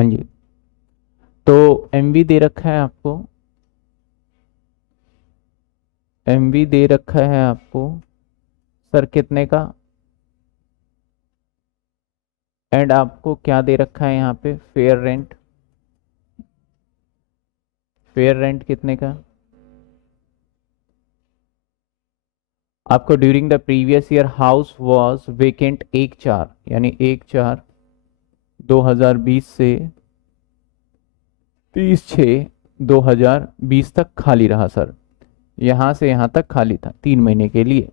हाँ जी। तो एमवी दे रखा है आपको, एमवी दे रखा है आपको सर कितने का, एंड आपको क्या दे रखा है यहाँ पे, फेयर रेंट, फेयर रेंट कितने का आपको, during the previous year house was vacant 1/4, यानी 1/4/2020 से 30/6/2020 तक खाली रहा सर, यहां से यहां तक खाली था 3 महीने के लिए,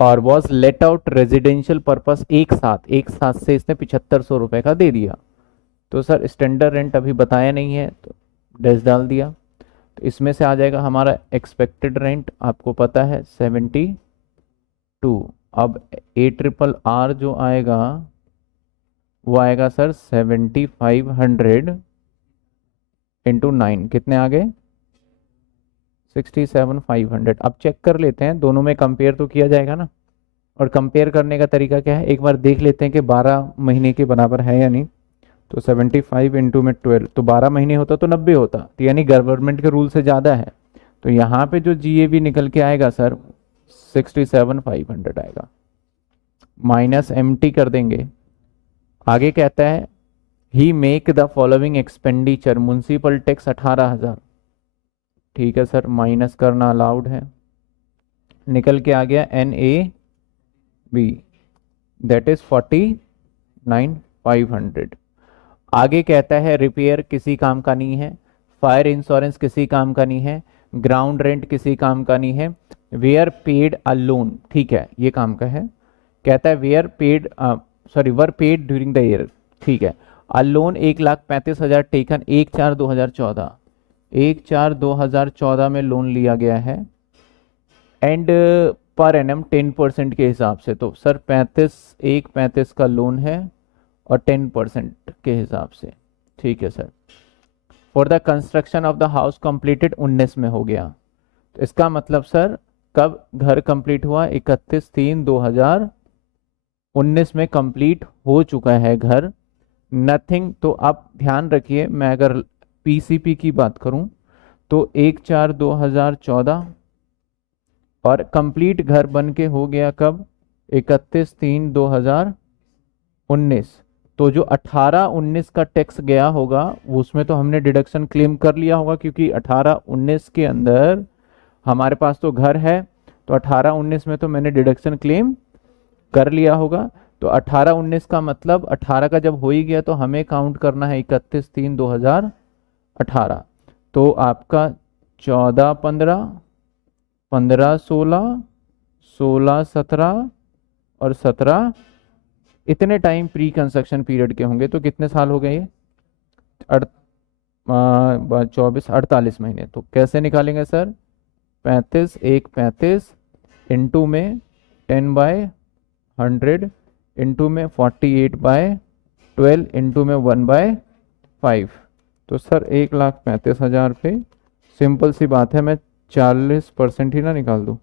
और was let out residential purpose, एक साथ से इसने 7500 रुपए का दे दिया। तो सर स्टैंडर्ड रेंट अभी बताया नहीं है तो डैश डाल दिया। तो इसमें से आ जाएगा हमारा एक्सपेक्टेड रेंट, आपको पता है 72। अब ARRR जो आएगा वो आएगा सर 7500 × 9, कितने आ गए 67,500। अब चेक कर लेते हैं, दोनों में कंपेयर तो किया जाएगा ना। और कंपेयर करने का तरीका क्या है, एक बार देख लेते हैं कि 12 महीने के बराबर है या नहीं। तो 75 × 12 तो 12 महीने होता तो 90 होता, तो यानी गवर्नमेंट के रूल से ज़्यादा है। तो यहाँ पे जो GAV निकल के आएगा सर 67,500 आएगा, माइनस MT कर देंगे। आगे कहता है he make the following expenditure, municipal tax 18,000, ठीक है सर, माइनस करना अलाउड है। निकल के आ गया NAB, दैट इज 49,500। आगे कहता है रिपेयर किसी काम का नहीं है, फायर इंश्योरेंस किसी काम का नहीं है, ग्राउंड रेंट किसी काम का नहीं है, वेयर पेड अ लोन, ठीक है ये काम का है। कहता है where paid, sorry were paid during the year, ठीक है। अ लोन 1,35,000 टेकन 1/4/2014, 1/4/2014 में लोन लिया गया है, एंड पर एनम 10% के हिसाब से। तो सर 35 का लोन है और 10% के हिसाब से, ठीक है sir. For the construction of the house completed 19 में हो गया। तो इसका मतलब सर कब घर कंप्लीट हुआ, 31/3/2019 में कंप्लीट हो चुका है घर। नथिंग, तो आप ध्यान रखिए, मैं अगर PCP की बात करूं तो 1/4/2014, और कंप्लीट घर बन के हो गया कब, 31/3/2019। तो जो 18-19 का टैक्स गया होगा वो उसमें तो हमने डिडक्शन क्लेम कर लिया होगा, क्योंकि 18-19 के अंदर हमारे पास तो घर है, तो 18-19 में तो मैंने डिडक्शन क्लेम कर लिया होगा। तो 18-19 का मतलब 18 का जब हो ही गया तो हमें काउंट करना है 31/3/2018। तो आपका 14-15, 15-16, 16-17 और 17, इतने टाइम प्री कंस्ट्रक्शन पीरियड के होंगे। तो कितने साल हो गए ये, 24-48 महीने। तो कैसे निकालेंगे सर, 35, 1/35, इंटू में 10/100, इंटू में 48/12, इंटू में 1/5। तो सर 1,35,000 पे सिंपल सी बात है, मैं 40% ही ना निकाल दूं,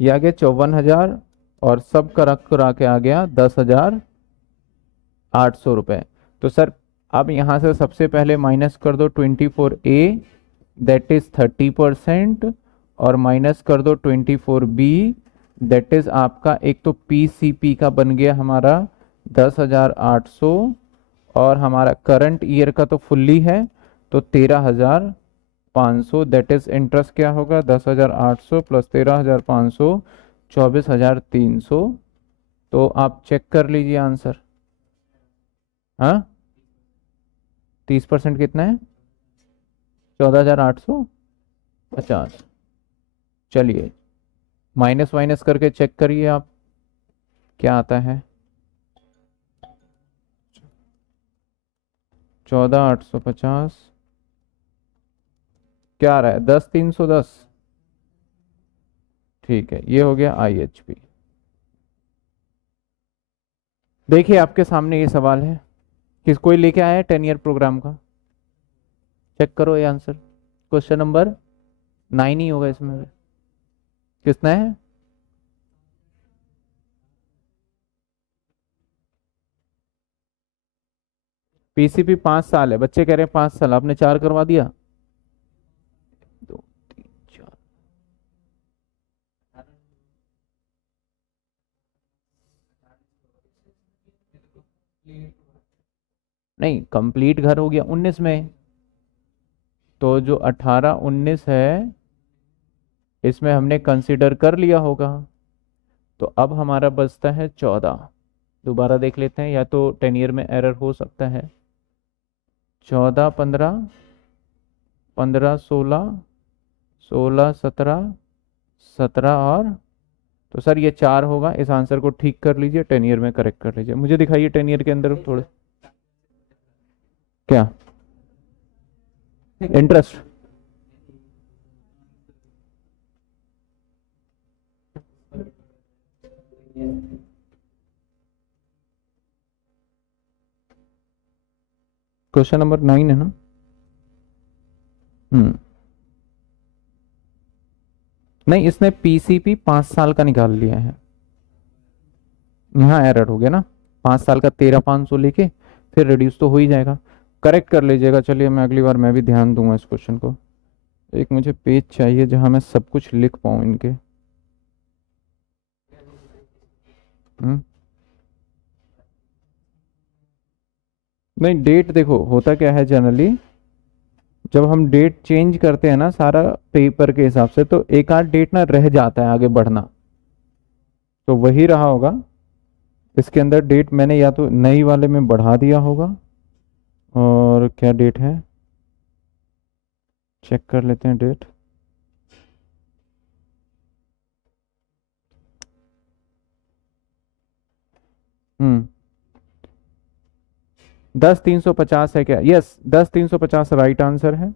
ये आ गया 54,000, और सब करा के आ गया 10,800 रुपये। तो सर अब यहाँ से सबसे पहले माइनस कर दो 24A, दैट इज 30%, और माइनस कर दो 24B, दैट इज आपका, एक तो PCP का बन गया हमारा 10,800, और हमारा करंट ईयर का तो फुल्ली है तो 13,500, दैट इज इंटरेस्ट क्या होगा, 10,800 प्लस 13,500, 24,300। तो आप चेक कर लीजिए आंसर। हाँ, 30% कितना है, 14,850। चलिए माइनस माइनस करके चेक करिए आप क्या आता है, 14,850 क्या आ रहा है, 10,310, ठीक है ये हो गया IHP। देखिए आपके सामने ये सवाल है, किस कोई लेके आया है 10 ईयर प्रोग्राम का, चेक करो ये आंसर। क्वेश्चन नंबर 9 ही होगा इसमें, कितना है, पीसीपी 5 साल है, बच्चे कह रहे हैं 5 साल, आपने 4 करवा दिया। 2 3 4। नहीं, कंप्लीट घर हो गया 19 में, तो जो 18 19 है इसमें हमने कंसीडर कर लिया होगा। तो अब हमारा बचता है 14। दोबारा देख लेते हैं, या तो 10 ईयर में एरर हो सकता है। 14 15 15 16 16 17 17 और, तो सर ये 4 होगा। इस आंसर को ठीक कर लीजिए, 10 ईयर में करेक्ट कर लीजिए। मुझे दिखाइए 10 ईयर के अंदर थोड़े क्या इंटरेस्ट। क्वेश्चन नंबर 9 है ना। नहीं, इसने पीसीपी 5 साल का निकाल लिया है, यहाँ एरर हो गया ना। 5 साल का 13,500 लेके फिर रिड्यूस तो हो ही जाएगा, करेक्ट कर लीजिएगा। चलिए, मैं अगली बार मैं भी ध्यान दूंगा इस क्वेश्चन को। एक मुझे पेज चाहिए जहां मैं सब कुछ लिख पाऊँ इनके। हम्म नहीं, डेट देखो होता क्या है जनरली, जब हम डेट चेंज करते हैं ना सारा पेपर के हिसाब से, तो एक आध डेट ना रह जाता है आगे बढ़ना, तो वही रहा होगा। इसके अंदर डेट मैंने या तो नई वाले में बढ़ा दिया होगा, और क्या डेट है चेक कर लेते हैं डेट। हम्म 10 350 है क्या? यस, 10 350 राइट आंसर है।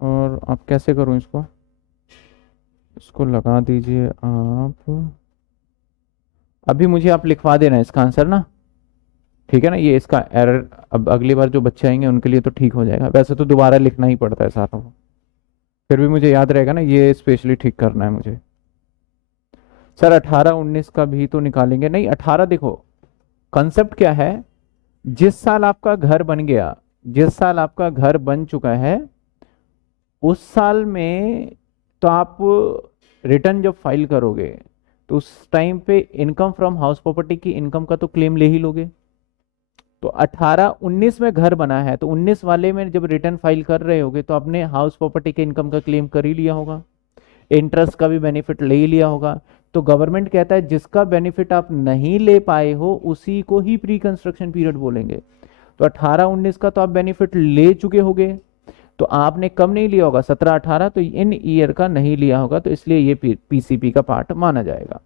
और अब कैसे करूं इसको? इसको लगा दीजिए आप। अभी मुझे आप लिखवा देना इसका आंसर ना, ठीक है ना। ये इसका एरर अब अगली बार जो बच्चे आएंगे उनके लिए तो ठीक हो जाएगा, वैसे तो दोबारा लिखना ही पड़ता है सारा वो, फिर भी मुझे याद रहेगा ना, ये स्पेशली ठीक करना है मुझे। सर 18 19 का भी तो निकालेंगे। नहीं, 18 देखो कंसेप्ट क्या है, जिस साल आपका घर बन गया, जिस साल आपका घर बन चुका है उस साल में, तो आप रिटर्न जब फाइल करोगे तो उस टाइम पे इनकम फ्रॉम हाउस प्रॉपर्टी की इनकम का तो क्लेम ले ही लोगे। तो 18 19 में घर बना है, तो 19 वाले में जब रिटर्न फाइल कर रहे होगे तो आपने हाउस प्रॉपर्टी के इनकम का क्लेम कर ही लिया होगा, इंटरेस्ट का भी बेनिफिट ले ही लिया होगा। तो गवर्नमेंट कहता है जिसका बेनिफिट आप नहीं ले पाए हो उसी को ही प्री कंस्ट्रक्शन पीरियड बोलेंगे। तो 18 19 का तो आप बेनिफिट ले चुके होगे, तो आपने कम नहीं लिया होगा 17 18, तो इन ईयर का नहीं लिया होगा, तो इसलिए ये पीसीपी का पार्ट माना जाएगा।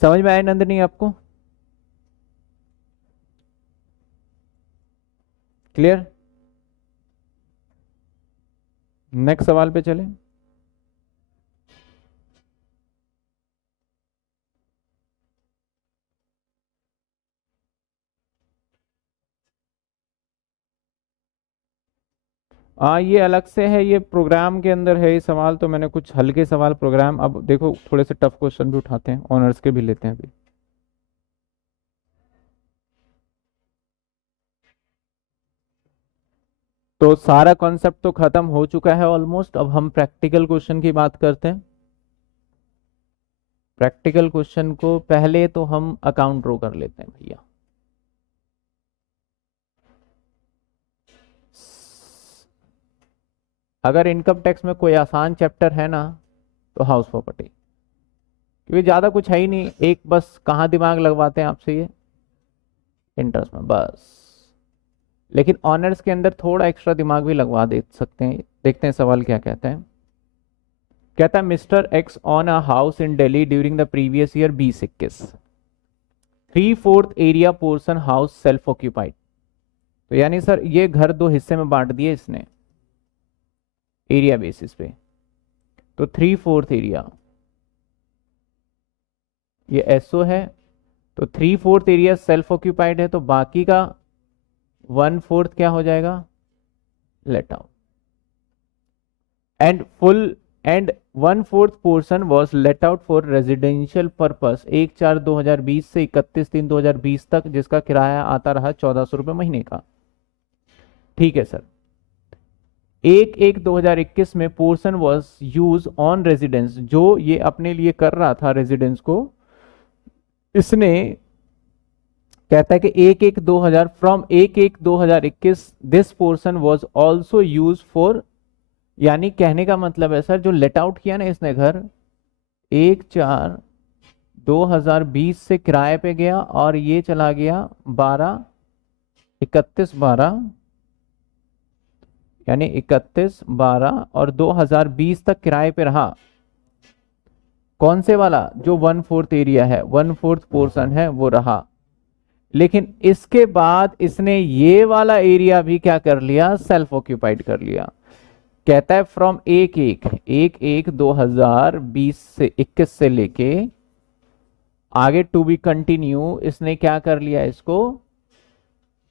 समझ में आया नंदनी आपको? क्लियर? नेक्स्ट सवाल पे चलें। ये अलग से है, ये प्रोग्राम के अंदर है ये सवाल, तो मैंने कुछ हल्के सवाल प्रोग्राम, अब देखो थोड़े से टफ क्वेश्चन भी उठाते हैं, ऑनर्स के भी लेते हैं अभी। तो सारा कॉन्सेप्ट तो खत्म हो चुका है ऑलमोस्ट, अब हम प्रैक्टिकल क्वेश्चन की बात करते हैं। प्रैक्टिकल क्वेश्चन को पहले तो हम अकाउंट ड्रॉ कर लेते हैं भैया। अगर इनकम टैक्स में कोई आसान चैप्टर है ना तो हाउस प्रॉपर्टी, क्योंकि ज़्यादा कुछ है ही नहीं, एक बस कहाँ दिमाग लगवाते हैं आपसे ये इंटरेस्ट में बस। लेकिन ऑनर्स के अंदर थोड़ा एक्स्ट्रा दिमाग भी लगवा दे सकते हैं। देखते हैं सवाल क्या कहता है। कहता है mister x on a house in Delhi during the previous year 2021, 3/4 area portion house self occupied. तो यानी सर ये घर दो हिस्से में बांट दिए इसने एरिया बेसिस पे, तो 3/4 एरिया ये एसओ है, तो 3/4 एरिया सेल्फ ऑक्यूपाइड है, तो बाकी का 1/4 क्या हो जाएगा let out, and full and 1/4 portion was let out for residential purpose 1/4/2020 से 31/3/2020 तक, जिसका किराया आता रहा 1400 रुपये महीने का। ठीक है सर। 1/1/2021 में portion was use on residence, जो ये अपने लिए कर रहा था रेजिडेंस को, इसने कहता है कि 1/1/2000 from 1/1/2021 this portion was also use for, यानी कहने का मतलब है सर जो लेट आउट किया ना इसने घर 1/4/2020 से किराए पे गया और ये चला गया 31/12 यानी 31/12 और 2020 तक किराए पे रहा। कौन से वाला? जो 1/4 एरिया है, 1/4 पोर्शन है वो रहा। लेकिन इसके बाद इसने ये वाला एरिया भी क्या कर लिया? सेल्फ ऑक्यूपाइड कर लिया। कहता है फ्रॉम 1/1/2020 से 21 से लेके आगे टू बी कंटिन्यू, इसने क्या कर लिया इसको?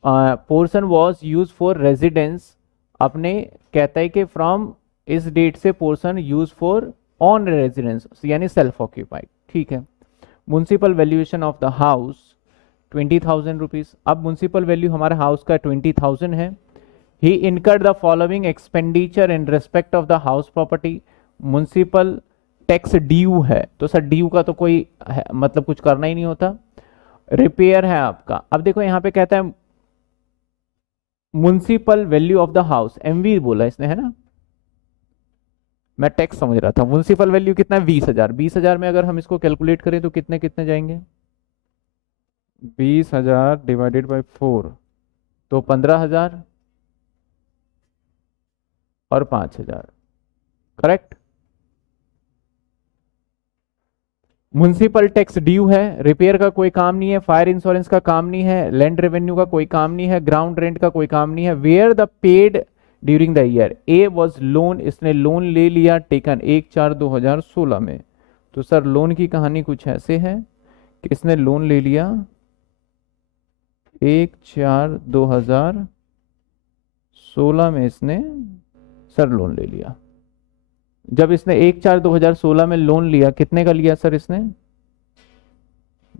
Portion was use for residence, अपने कहता है कि फ्रॉम इस डेट से portion use for on residence यानी सेल्फ ऑक्यूपाइड। ठीक है। Municipal valuation of the house 20,000 rupees. अब म्युनिसिपल वैल्यू हमारे हाउस का 20,000 है। He incurred the following expenditure in respect of the house property. Municipal tax due है, तो सर ड्यू का तो कोई मतलब कुछ करना ही नहीं होता। रिपेयर है आपका। अब देखो यहाँ पे कहता है municipal value of the house, MV बोला इसने, है ना? मैं टैक्स समझ रहा था। म्युनिसिपल वैल्यू कितना है? 20,000। 20,000 में अगर हम इसको कैलकुलेट करें तो कितने कितने जाएंगे? 20,000 डिवाइडेड बाई 4 तो 15,000 और 5,000। करेक्ट। म्युनिसिपल टैक्स ड्यू है, रिपेयर का कोई काम नहीं है, फायर इंश्योरेंस का काम नहीं है, लैंड रेवेन्यू का कोई काम नहीं है, ग्राउंड रेंट का कोई काम नहीं है। Where the paid during the year A was loan, इसने लोन ले लिया टेकन 1/4/2016 में। तो सर लोन की कहानी कुछ ऐसे है कि इसने लोन ले लिया 1/4/2016 में, इसने सर लोन ले लिया। जब इसने 1/4/2016 में लोन लिया, कितने का लिया सर इसने?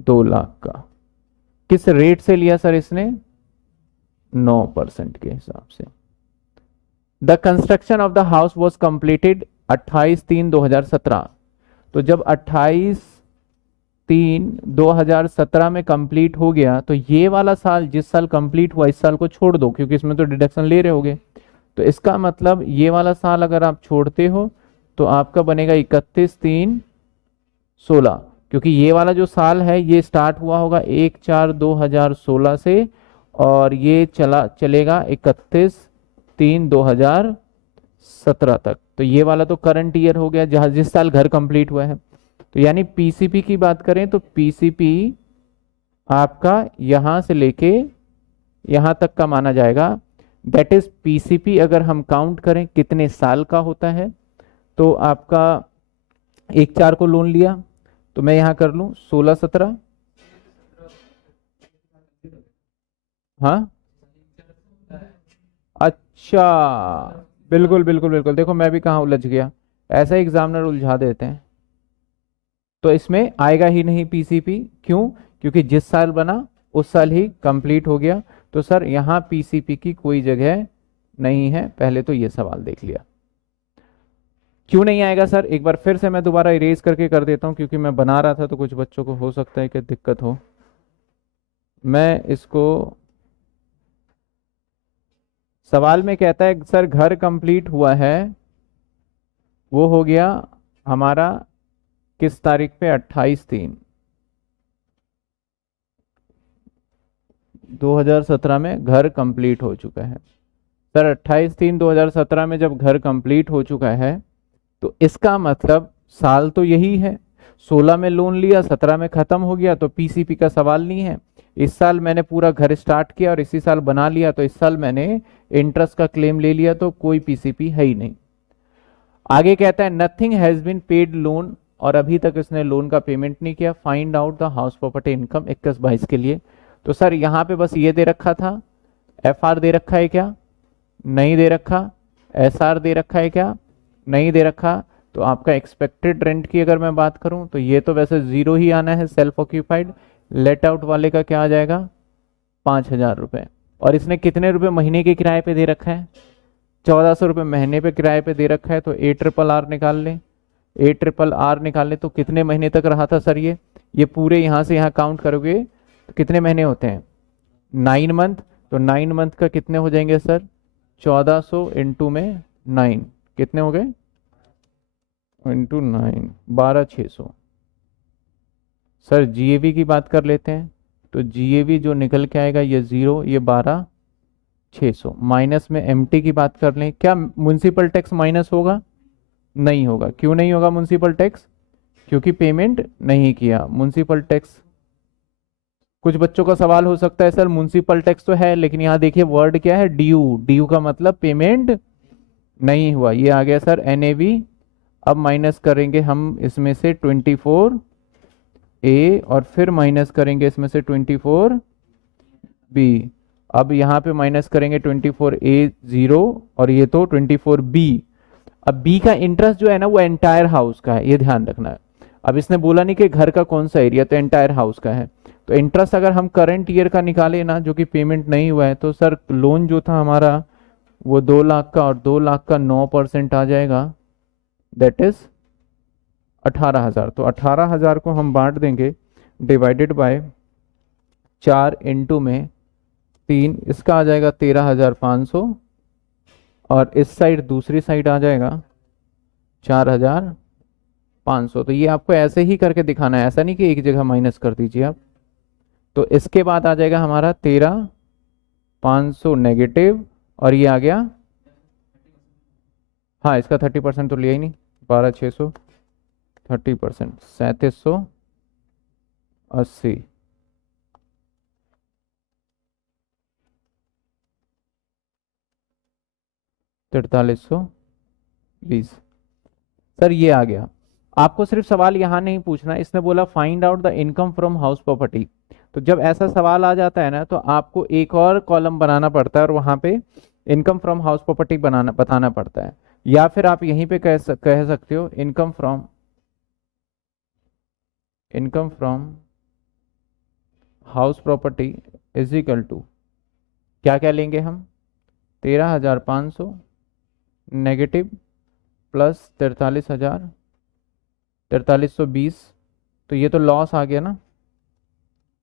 2 लाख का। किस रेट से लिया सर इसने? 9% के हिसाब से। The construction of the house was completed 28/3/2017। तो जब 28/3/2017 में कंप्लीट हो गया, तो ये वाला साल जिस साल कंप्लीट हुआ इस साल को छोड़ दो, क्योंकि इसमें तो डिडक्शन ले रहे होगे। तो इसका मतलब ये वाला साल अगर आप छोड़ते हो तो आपका बनेगा 31/3/16, क्योंकि ये वाला जो साल है ये स्टार्ट हुआ होगा 1/4/2016 से और ये चलेगा 31/3/2017 तक। तो ये वाला तो करंट ईयर हो गया जहां जिस साल घर कंप्लीट हुआ है। तो यानी पीसीपी की बात करें तो पीसीपी आपका यहां से लेके यहां तक का माना जाएगा। दैट इज पीसीपी अगर हम काउंट करें कितने साल का होता है, तो आपका 1/4 को लोन लिया, तो मैं यहां कर लूं 16/17। हाँ अच्छा, बिल्कुल बिल्कुल बिल्कुल। देखो मैं भी कहाँ उलझ गया, ऐसा एग्जामिनर उलझा देते हैं। तो इसमें आएगा ही नहीं पीसीपी, क्यों? क्योंकि जिस साल बना उस साल ही कंप्लीट हो गया। तो सर यहाँ पीसीपी की कोई जगह नहीं है। पहले तो ये सवाल देख लिया। क्यों नहीं आएगा सर? एक बार फिर से मैं दोबारा इरेज करके कर देता हूँ, क्योंकि मैं बना रहा था तो कुछ बच्चों को हो सकता है कि दिक्कत हो। मैं इसको, सवाल में कहता है सर घर कंप्लीट हुआ है, वो हो गया हमारा किस तारीख पे? 28/3/2017 में घर कंप्लीट हो चुका है। सर 28/3/2017 में जब घर कंप्लीट हो चुका है तो इसका मतलब साल तो यही है। 16 में लोन लिया, 17 में खत्म हो गया, तो पीसीपी का सवाल नहीं है। इस साल मैंने पूरा घर स्टार्ट किया और इसी साल बना लिया, तो इस साल मैंने इंटरेस्ट का क्लेम ले लिया, तो कोई पीसीपी है ही नहीं। आगे कहता है nothing has been paid loan, और अभी तक इसने लोन का पेमेंट नहीं किया। Find out the house property income 21/22 के लिए। तो सर यहाँ पे बस ये दे रखा था, एफआर दे रखा है क्या? नहीं दे रखा। एसआर दे रखा है क्या? नहीं दे रखा। तो आपका एक्सपेक्टेड रेंट की अगर मैं बात करूं तो ये तो वैसे ज़ीरो ही आना है सेल्फ ऑक्यूपाइड। लेट आउट वाले का क्या आ जाएगा, 5,000 रुपये। और इसने कितने रुपए महीने के किराए पे दे रखा है, 1,400 रुपये महीने पे किराए पे दे रखा है। तो ARRR निकाल लें, ARRR निकाल लें तो कितने महीने तक रहा था सर ये पूरे यहाँ से यहाँ काउंट करोगे तो कितने महीने होते हैं, 9 मंथ। तो 9 मंथ का कितने हो जाएंगे सर, 1,400 इंटू में 9, कितने हो गए, इंटू 9, 12,600। सर GAV की बात कर लेते हैं, तो GAV जो निकल के आएगा ये 0, ये 12,600 माइनस में MT की बात कर लें। क्या म्युनिसिपल टैक्स माइनस होगा, नहीं होगा। क्यों नहीं होगा म्युनिसिपल टैक्स, क्योंकि पेमेंट नहीं किया म्युनिसिपल टैक्स। कुछ बच्चों का सवाल हो सकता है सर म्युनिसिपल टैक्स तो है लेकिन यहाँ देखिए वर्ड क्या है, ड्यू। ड्यू का मतलब पेमेंट नहीं हुआ, ये आ गया सर NAV। अब माइनस करेंगे हम इसमें से 24A और फिर माइनस करेंगे इसमें से 24B। अब यहाँ पे माइनस करेंगे 24A 0 और ये तो 24B। अब B का इंटरेस्ट जो है ना वो एंटायर हाउस का है, ये ध्यान रखना है। अब इसने बोला नहीं कि घर का कौन सा एरिया, तो एंटायर हाउस का है। तो इंटरेस्ट अगर हम करंट ईयर का निकाले ना जो कि पेमेंट नहीं हुआ है, तो सर लोन जो था हमारा वो 2 लाख का, और 2 लाख का 9% आ जाएगा, दैट इज 18,000। तो 18,000 को हम बांट देंगे डिवाइडेड बाय 4 इंटू में 3, इसका आ जाएगा 13,500 और इस साइड दूसरी साइड आ जाएगा 4,500। तो ये आपको ऐसे ही करके दिखाना है, ऐसा नहीं कि एक जगह माइनस कर दीजिए आप। तो इसके बाद आ जाएगा हमारा 13,500 नेगेटिव, और ये आ गया, हाँ इसका 30% तो लिया ही नहीं, 12,600 30%, 3,780। तिरतालीस सौ 20। सर ये आ गया। आपको सिर्फ सवाल यहाँ नहीं पूछना, इसने बोला find out the income from house property. तो जब ऐसा सवाल आ जाता है ना तो आपको एक और कॉलम बनाना पड़ता है और वहां पे इनकम फ्रॉम हाउस प्रॉपर्टी बनाना बताना पड़ता है। या फिर आप यहीं पे कह सकते हो income from house property is equal to, क्या क्या लेंगे हम, 13,500 नेगेटिव प्लस 43,000, 4320। तो ये तो लॉस आ गया ना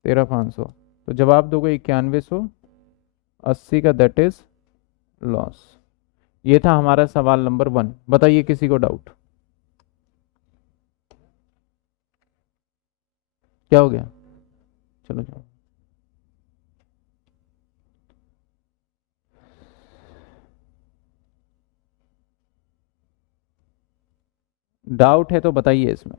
13,500, तो जवाब दोगे 9180 का, दैट इज लॉस। ये था हमारा सवाल नंबर 1। बताइए किसी को डाउट, क्या हो गया, चलो चलो। डाउट है तो बताइए इसमें।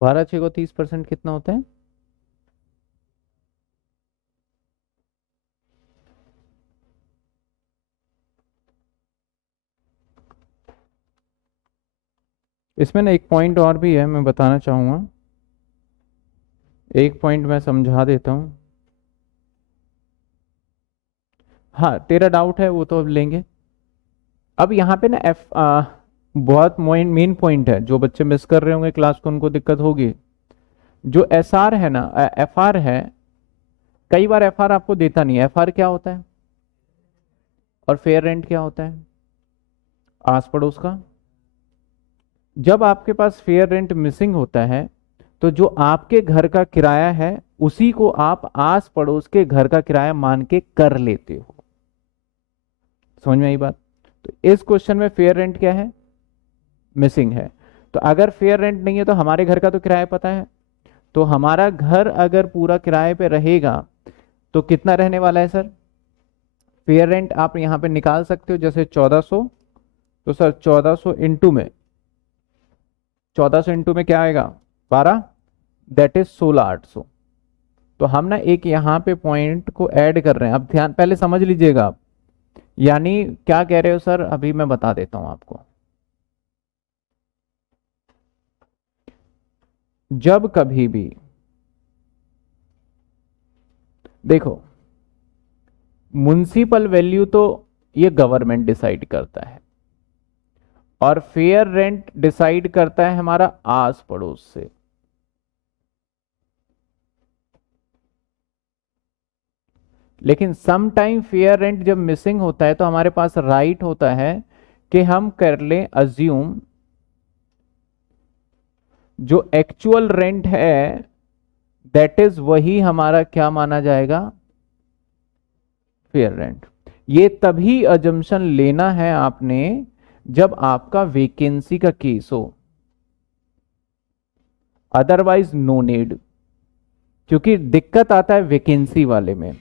बारह छः को 30% कितना होता है, इसमें ना एक पॉइंट और भी है मैं बताना चाहूँगा, एक पॉइंट मैं समझा देता हूँ। हाँ तेरा डाउट है वो तो अब लेंगे। अब यहाँ पे ना बहुत मेन पॉइंट है, जो बच्चे मिस कर रहे होंगे क्लास को उनको दिक्कत होगी। जो SR है ना, FR है, कई बार FR आपको देता नहीं है। FR क्या होता है और फेयर रेंट क्या होता है। आस पड़ोस का। जब आपके पास फेयर रेंट मिसिंग होता है तो जो आपके घर का किराया है उसी को आप आस पड़ोस के घर का किराया मान के कर लेते हो। समझ में आई बात? तो इस क्वेश्चन में फेयर रेंट क्या है? मिसिंग है। तो अगर फेयर रेंट नहीं है तो हमारे घर का तो किराया पता है, तो हमारा घर अगर पूरा किराए पे रहेगा तो कितना रहने वाला है सर? फेयर रेंट आप यहां पे निकाल सकते हो, जैसे 1400, तो सर 1400 इंटू में 1400 इंटू में क्या आएगा? 12, दैट इज 16,800। तो हम ना एक यहां पे पॉइंट को ऐड कर रहे हैं। अब ध्यान पहले समझ लीजिएगा आप, यानी क्या कह रहे हो सर, अभी मैं बता देता हूं आपको। जब कभी भी देखो, म्युनिसिपल वैल्यू तो ये गवर्नमेंट डिसाइड करता है और फेयर रेंट डिसाइड करता है हमारा आस पड़ोस से। लेकिन सम टाइम फेयर रेंट जब मिसिंग होता है तो हमारे पास राइट होता है कि हम कर लें अज्यूम जो एक्चुअल रेंट है दैट इज वही हमारा क्या माना जाएगा? Fair rent. ये तभी अजम्पशन लेना है आपने जब आपका वेकेंसी का केस हो, अदरवाइज नो नीड। क्योंकि दिक्कत आता है वेकेंसी वाले में,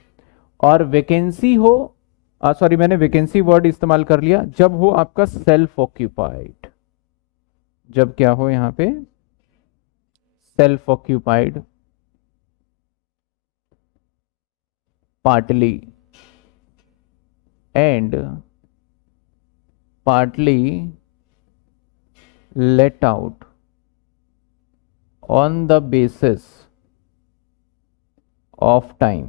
और वेकेंसी हो, सॉरी मैंने वेकेंसी वर्ड इस्तेमाल कर लिया, जब हो आपका सेल्फ ऑक्यूपाइड। जब क्या हो यहां पे? Self occupied, partly and partly let out on the basis of time.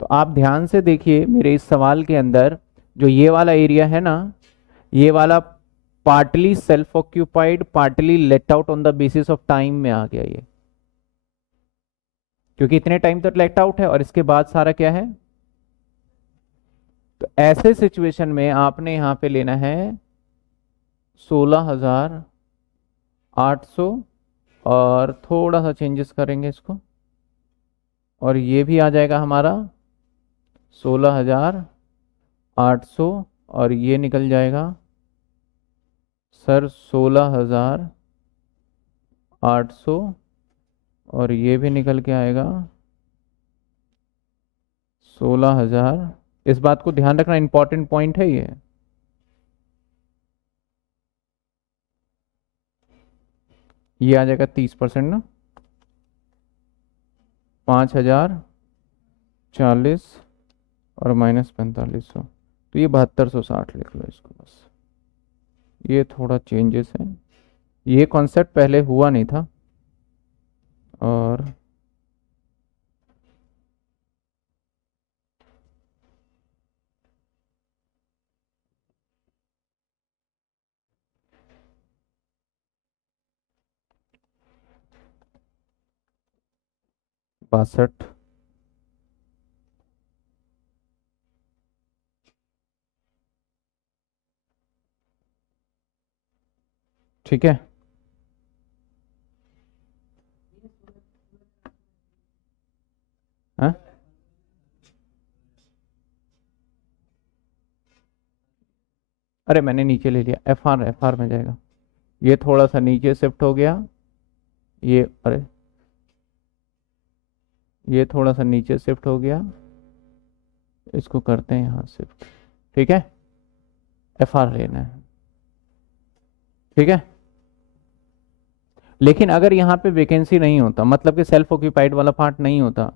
तो आप ध्यान से देखिए मेरे इस सवाल के अंदर, जो ये वाला एरिया है ना, ये वाला partly self occupied partly let out on the basis of time में आ गया ये, क्योंकि इतने टाइम तक लेट आउट है और इसके बाद सारा क्या है। तो ऐसे सिचुएशन में आपने यहां पे लेना है 16,800 और थोड़ा सा चेंजेस करेंगे इसको, और ये भी आ जाएगा हमारा 16,800 और ये निकल जाएगा सर 16,800 और ये भी निकल के आएगा 16,000। इस बात को ध्यान रखना, इंपॉर्टेंट पॉइंट है ये आ जाएगा 30% ना, 5,040 और माइनस 4500, तो ये 7260 लिख लो इसको बस। ये थोड़ा चेंजेस है, ये कॉन्सेप्ट पहले हुआ नहीं था। और बासठ, ठीक है। हाँ अरे मैंने नीचे ले लिया, एफ आर में जाएगा। ये थोड़ा सा नीचे शिफ्ट हो गया, ये अरे ये थोड़ा सा नीचे शिफ्ट हो गया, इसको करते हैं यहाँ शिफ्ट, ठीक है। एफ आर लेना है, ठीक है। लेकिन अगर यहाँ पे वैकेंसी नहीं होता, मतलब कि सेल्फ ऑक्यूपाइड वाला पार्ट नहीं होता,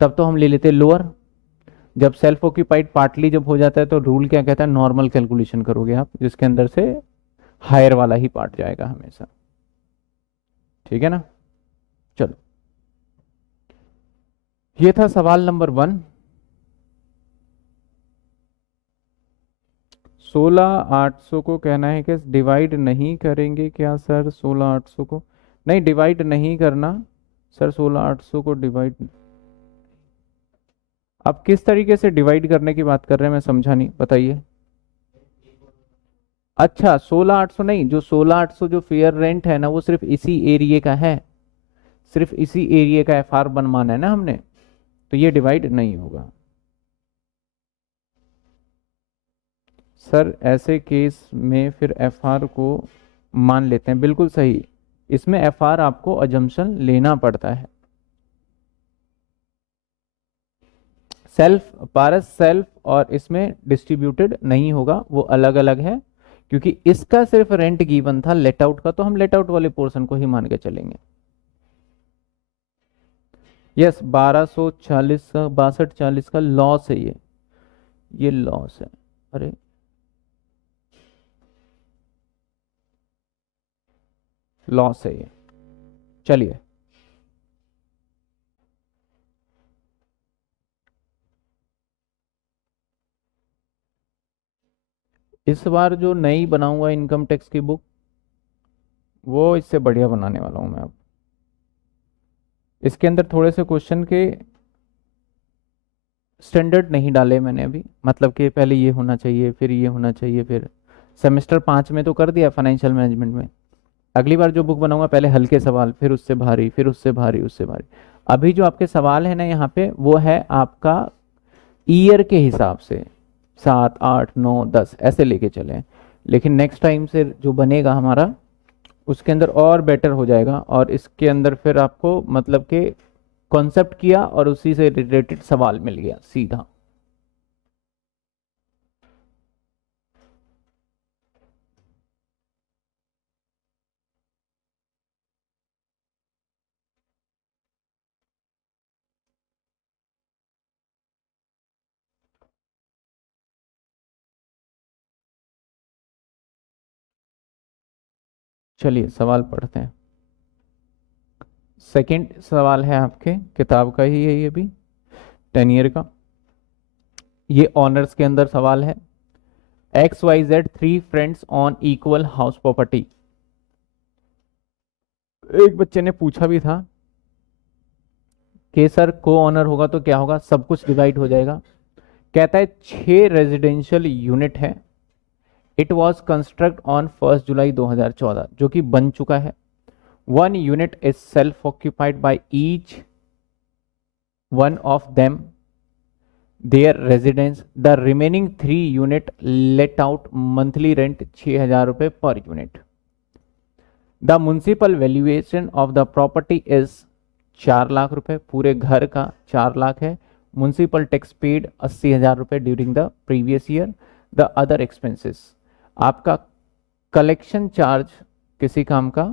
तब तो हम ले लेते लोअर। जब सेल्फ ऑक्यूपाइड पार्टली जब हो जाता है तो रूल क्या कहता है, नॉर्मल कैलकुलेशन करोगे आप, जिसके अंदर से हायर वाला ही पार्ट जाएगा हमेशा, ठीक है ना। चलो, ये था सवाल नंबर 1। 16,800 को कहना है कि डिवाइड नहीं करेंगे क्या सर? 16,800 को नहीं डिवाइड नहीं करना सर, 16,800 को डिवाइड। आप किस तरीके से डिवाइड करने की बात कर रहे हैं, मैं समझा नहीं, बताइए। अच्छा 16,800 नहीं, जो 16,800 जो फेयर रेंट है ना वो सिर्फ इसी एरिया का है, सिर्फ इसी एरिया का एफआर बनवाना है ना हमने, तो ये डिवाइड नहीं होगा। सर ऐसे केस में फिर एफआर को मान लेते हैं, बिल्कुल सही, इसमें एफआर आपको अजम्पशन लेना पड़ता है। सेल्फ पारस सेल्फ और इसमें डिस्ट्रीब्यूटेड नहीं होगा, वो अलग अलग है, क्योंकि इसका सिर्फ रेंट गिवन था लेट आउट का, तो हम लेट आउट वाले पोर्शन को ही मान के चलेंगे। यस 1240 का 6240 का लॉस है ये लॉस है। अरे लॉस है ये, चलिए इस बार जो नई बनाऊंगा इनकम टैक्स की बुक, वो इससे बढ़िया बनाने वाला हूं मैं अब। इसके अंदर थोड़े से क्वेश्चन के स्टैंडर्ड नहीं डाले मैंने अभी, मतलब कि पहले ये होना चाहिए, फिर ये होना चाहिए, फिर सेमेस्टर 5 में तो कर दिया फाइनेंशियल मैनेजमेंट में। अगली बार जो बुक बनाऊंगा पहले हल्के सवाल, फिर उससे भारी, फिर उससे भारी, उससे भारी। अभी जो आपके सवाल है ना यहाँ पे, वो है आपका ईयर के हिसाब से, 7 8 9 10 ऐसे लेके चले। लेकिन नेक्स्ट टाइम से जो बनेगा हमारा, उसके अंदर और बेटर हो जाएगा, और इसके अंदर फिर आपको मतलब कि कॉन्सेप्ट किया और उसी से रिलेटेड सवाल मिल गया सीधा। चलिए सवाल पढ़ते हैं। सेकंड सवाल है आपके किताब का ही है ये भी, 10 ईयर का, ये ऑनर्स के अंदर सवाल है। XYZ 3 friends on equal house property. एक बच्चे ने पूछा भी था कि सर को ऑनर होगा तो क्या होगा, सब कुछ डिवाइड हो जाएगा। कहता है 6 रेजिडेंशियल यूनिट है, it was construct on 1 July 2014, जो कि बन चुका है। 1 unit is self occupied by each one of them their residence, the remaining 3 unit let out monthly rent 6,000 रुपए per unit. The municipal valuation of the property is 4 lakh रुपए, पूरे घर का 4 लाख है। म्युनिसिपल टैक्स पेड 80,000 रुपए during the previous year. The other expenses, आपका collection charge किसी काम का,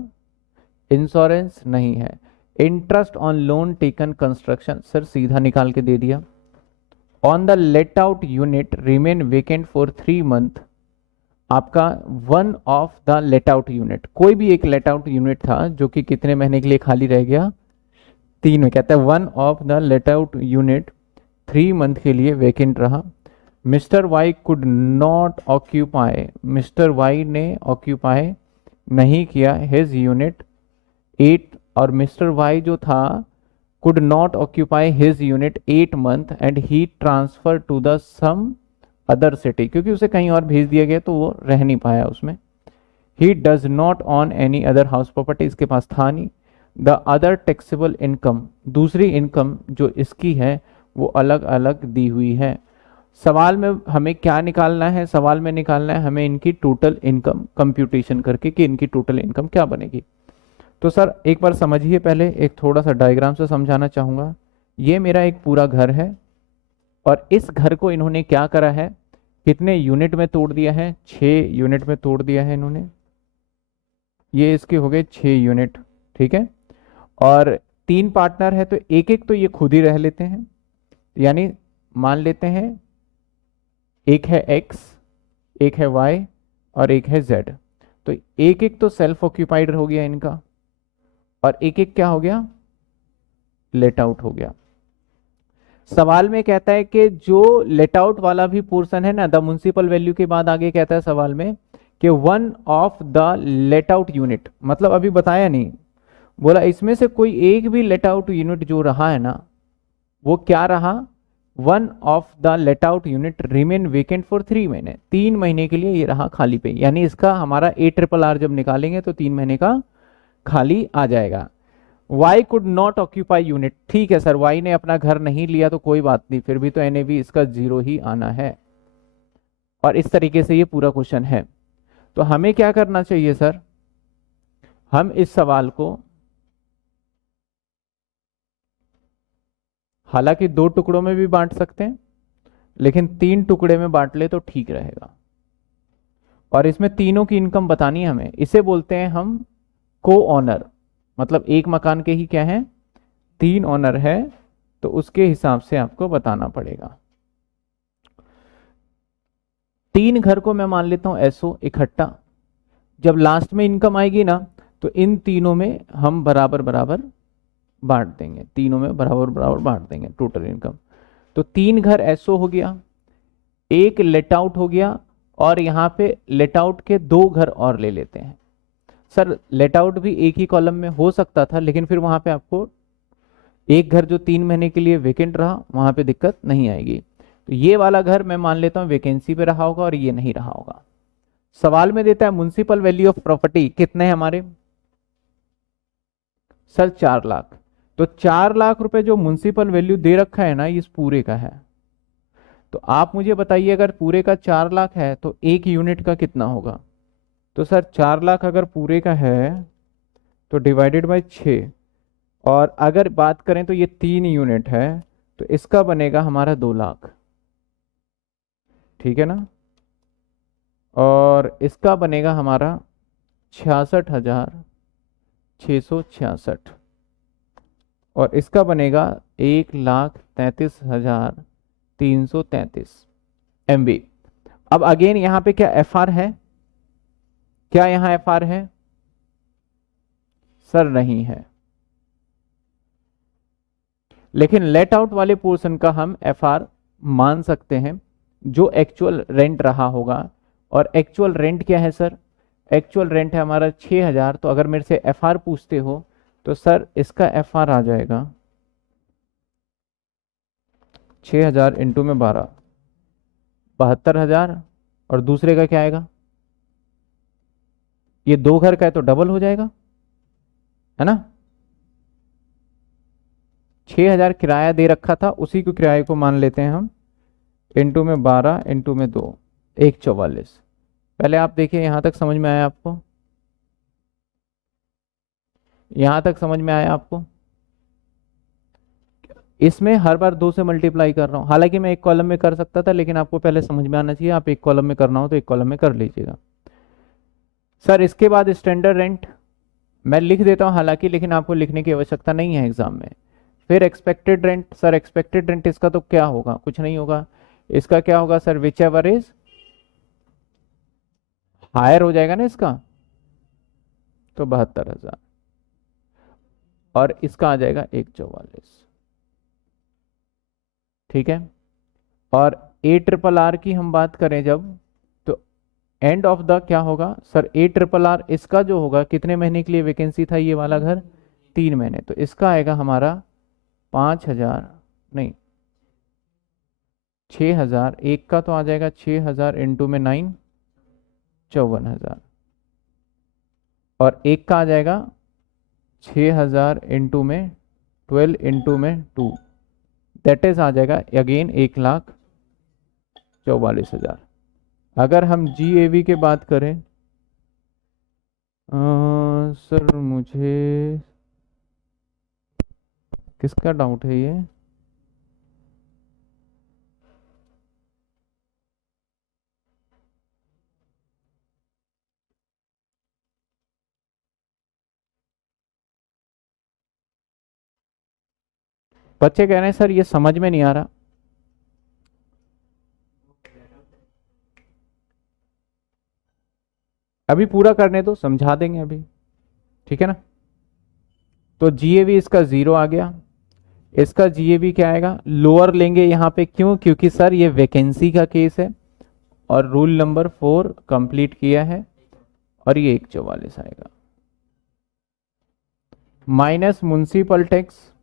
इंश्योरेंस नहीं है, interest on loan taken construction, sir सीधा निकाल के दे दिया। On the let out unit remain vacant for 3 month, आपका one of the let out unit, कोई भी एक लेट आउट यूनिट था जो कि कितने महीने के लिए खाली रह गया, 3 में। कहता है one of the let out unit 3 month के लिए वेकेंट रहा। Mister Y could not occupy, mister Y ने ऑक्यूपाई नहीं किया हिज यूनिट 8, और मिस्टर वाई जो था could not occupy his unit 8 month and he transfer to the some other city, क्योंकि उसे कहीं और भेज दिया गया तो वो रह नहीं पाया उसमें। He does not on any other house property, इसके पास था नहीं। द अदर टैक्सेबल इनकम, दूसरी इनकम जो इसकी है वो अलग अलग दी हुई है। सवाल में हमें क्या निकालना है, सवाल में निकालना है हमें इनकी टोटल इनकम कंप्यूटेशन करके कि इनकी टोटल इनकम क्या बनेगी। तो सर एक बार समझिए, पहले एक थोड़ा सा डायग्राम से समझाना चाहूँगा। ये मेरा एक पूरा घर है, और इस घर को इन्होंने क्या करा है, कितने यूनिट में तोड़ दिया है, 6 यूनिट में तोड़ दिया है इन्होंने। ये इसके हो गए 6 यूनिट, ठीक है। और 3 पार्टनर है तो एक एक तो ये खुद ही रह लेते हैं, यानी मान लेते हैं एक है X, एक है Y और एक है Z। तो एक एक तो सेल्फ ऑक्यूपाइड हो गया इनका, और एक एक क्या हो गया, लेट आउट हो गया। सवाल में कहता है कि जो लेट आउट वाला भी पोर्शन है ना, द म्युनिसिपल वैल्यू के बाद आगे कहता है सवाल में कि one of the let out unit, मतलब अभी बताया नहीं, बोला इसमें से कोई एक भी लेट आउट यूनिट जो रहा है ना, वो क्या रहा, one of the let out unit remain vacant for 3 महीने, 3 महीने के लिए ये रहा खाली पे, यानी इसका हमारा ARRR जब निकालेंगे तो 3 महीने का खाली आ जाएगा। Y could not occupy unit, ठीक है सर, वाई ने अपना घर नहीं लिया तो कोई बात नहीं, फिर भी तो NAV इसका 0 ही आना है। और इस तरीके से ये पूरा क्वेश्चन है। तो हमें क्या करना चाहिए सर, हम इस सवाल को हालांकि 2 टुकड़ों में भी बांट सकते हैं, लेकिन 3 टुकड़े में बांट ले तो ठीक रहेगा। और इसमें तीनों की इनकम बतानी है हमें, इसे बोलते हैं हम को ऑनर, मतलब एक मकान के ही क्या है 3 ऑनर है, तो उसके हिसाब से आपको बताना पड़ेगा। 3 घर को मैं मान लेता हूं SO इकट्ठा, जब लास्ट में इनकम आएगी ना तो इन तीनों में हम बराबर बराबर बांट देंगे, तीनों में बराबर बराबर बांट देंगे टोटल इनकम। तो 3 घर SO हो गया, एक लेट आउट हो गया, और यहाँ पे लेट आउट के 2 घर और ले लेते हैं। सर लेट आउट भी एक ही कॉलम में हो सकता था, लेकिन फिर वहां पे आपको एक घर जो 3 महीने के लिए वेकेंट रहा वहां पे दिक्कत नहीं आएगी। तो ये वाला घर मैं मान लेता हूँ वैकेंसी पे रहा होगा और ये नहीं रहा होगा। सवाल में देता है म्युनिसिपल वैल्यू ऑफ प्रॉपर्टी कितने हैं हमारे, सर 4 लाख। तो 4 लाख रुपए जो म्युनिसिपल वैल्यू दे रखा है ना, इस पूरे का है। तो आप मुझे बताइए अगर पूरे का 4 लाख है तो एक यूनिट का कितना होगा। तो सर 4 लाख अगर पूरे का है तो डिवाइडेड बाय 6, और अगर बात करें तो ये 3 यूनिट है, तो इसका बनेगा हमारा 2 लाख, ठीक है ना। और इसका बनेगा हमारा 66,666, और इसका बनेगा 1,33,333 MB। अब अगेन यहाँ पे क्या FR है, क्या यहाँ FR है, सर नहीं है, लेकिन लेट आउट वाले पोर्शन का हम FR मान सकते हैं जो एक्चुअल रेंट रहा होगा। और एक्चुअल रेंट क्या है सर, एक्चुअल रेंट है हमारा 6,000। तो अगर मेरे से FR पूछते हो तो सर इसका FR आ जाएगा 6,000 इंटू में 12, 72,000। और दूसरे का क्या आएगा, ये 2 घर का है तो डबल हो जाएगा, है ना। 6,000 किराया दे रखा था, उसी को किराए को मान लेते हैं हम, इंटू में 12 इंटू में 2, 1,44। पहले आप देखिए यहां तक समझ में आया आपको, यहां तक समझ में आया आपको। इसमें हर बार 2 से मल्टीप्लाई कर रहा हूं, हालांकि मैं एक कॉलम में कर सकता था, लेकिन आपको पहले समझ में आना चाहिए, आप एक कॉलम में करना हो तो एक कॉलम में कर लीजिएगा। सर इसके बाद स्टैंडर्ड रेंट मैं लिख देता हूं हालांकि, लेकिन आपको लिखने की आवश्यकता नहीं है एग्जाम में। फिर expected rent, sir expected rent इसका तो क्या होगा, कुछ नहीं होगा, इसका क्या होगा sir, whichever is higher हो जाएगा ना इसका, तो 72,000, और इसका आ जाएगा 1,44, ठीक है। और ARRR की हम बात करें जब, तो एंड ऑफ द क्या होगा सर, ARRR इसका जो होगा कितने महीने के लिए वैकेंसी था ये वाला घर, 3 महीने, तो इसका आएगा हमारा 5,000 नहीं 6,000, एक का तो आ जाएगा 6,000 इंटू में 9, 54,000, और एक का आ जाएगा 6,000 इंटू में 12 इंटू में 2, दैट इज आ जाएगा अगेन 1,44,000। अगर हम GAV के बात करें, सर मुझे किसका डाउट है ये, बच्चे कह रहे हैं सर ये समझ में नहीं आ रहा। अभी पूरा करने दो, समझा देंगे अभी, ठीक है ना। तो GAV इसका 0 आ गया, इसका GAV क्या आएगा, लोअर लेंगे यहाँ पे, क्यों, क्योंकि सर ये वैकेंसी का केस है और रूल नंबर 4 कंप्लीट किया है, और ये 1,44 आएगा, माइनस म्युनिसिपल टैक्स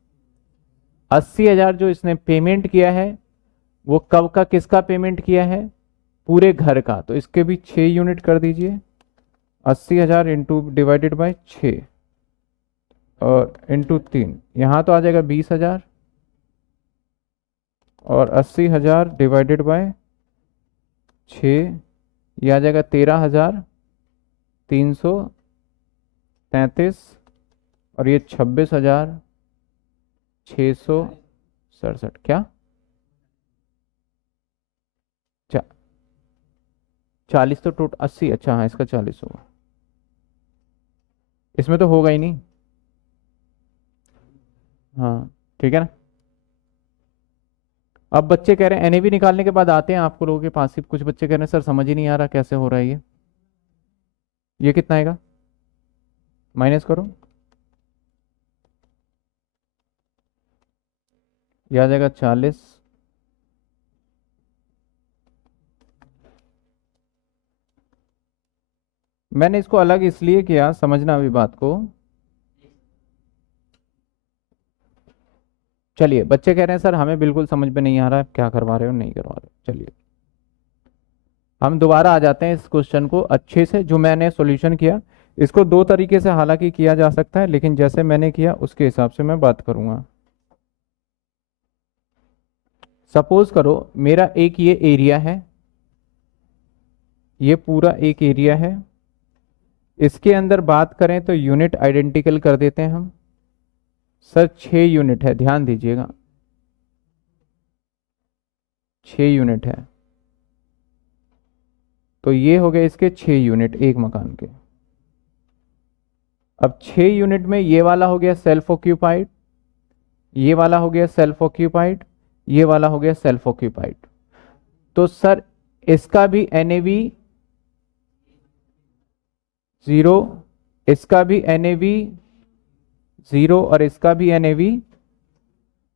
80,000 जो इसने पेमेंट किया है, वो कब का किसका पेमेंट किया है, पूरे घर का, तो इसके भी 6 यूनिट कर दीजिए। 80,000 इंटू डिवाइडेड बाय 6 और इंटू 3, यहाँ तो आ जाएगा 20,000 और 80,000 डिवाइडेड बाय 6, ये आ जाएगा 13,333 और ये 26,667। क्या 40 तो टोटल 80, अच्छा हाँ इसका 40 होगा, इसमें तो होगा ही नहीं। हाँ ठीक है ना। अब बच्चे कह रहे हैं एनएबी निकालने के बाद आते हैं आपको लोगों के पास ही, कुछ बच्चे कह रहे हैं सर समझ ही नहीं आ रहा कैसे हो रहा है ये कितना आएगा, माइनस करो, ये आ जाएगा 40, मैंने इसको अलग इसलिए किया, समझना अभी बात को। चलिए बच्चे कह रहे हैं सर हमें बिल्कुल समझ में नहीं आ रहा है, क्या करवा रहे हो नहीं करवा रहे हो। चलिए हम दोबारा आ जाते हैं इस क्वेश्चन को अच्छे से, जो मैंने सॉल्यूशन किया। इसको दो तरीके से हालांकि किया जा सकता है, लेकिन जैसे मैंने किया उसके हिसाब से मैं बात करूंगा। सपोज करो मेरा एक ये एरिया है, ये पूरा एक एरिया है, इसके अंदर बात करें तो यूनिट आइडेंटिकल कर देते हैं हम। सर 6 यूनिट है, ध्यान दीजिएगा 6 यूनिट है, तो ये हो गए इसके 6 यूनिट एक मकान के। अब 6 यूनिट में ये वाला हो गया सेल्फ ऑक्यूपाइड, ये वाला हो गया सेल्फ ऑक्यूपाइड, ये वाला हो गया सेल्फ ऑक्यूपाइड। तो सर इसका भी एनएवी 0, इसका भी एनएवी 0 और इसका भी एनएवी।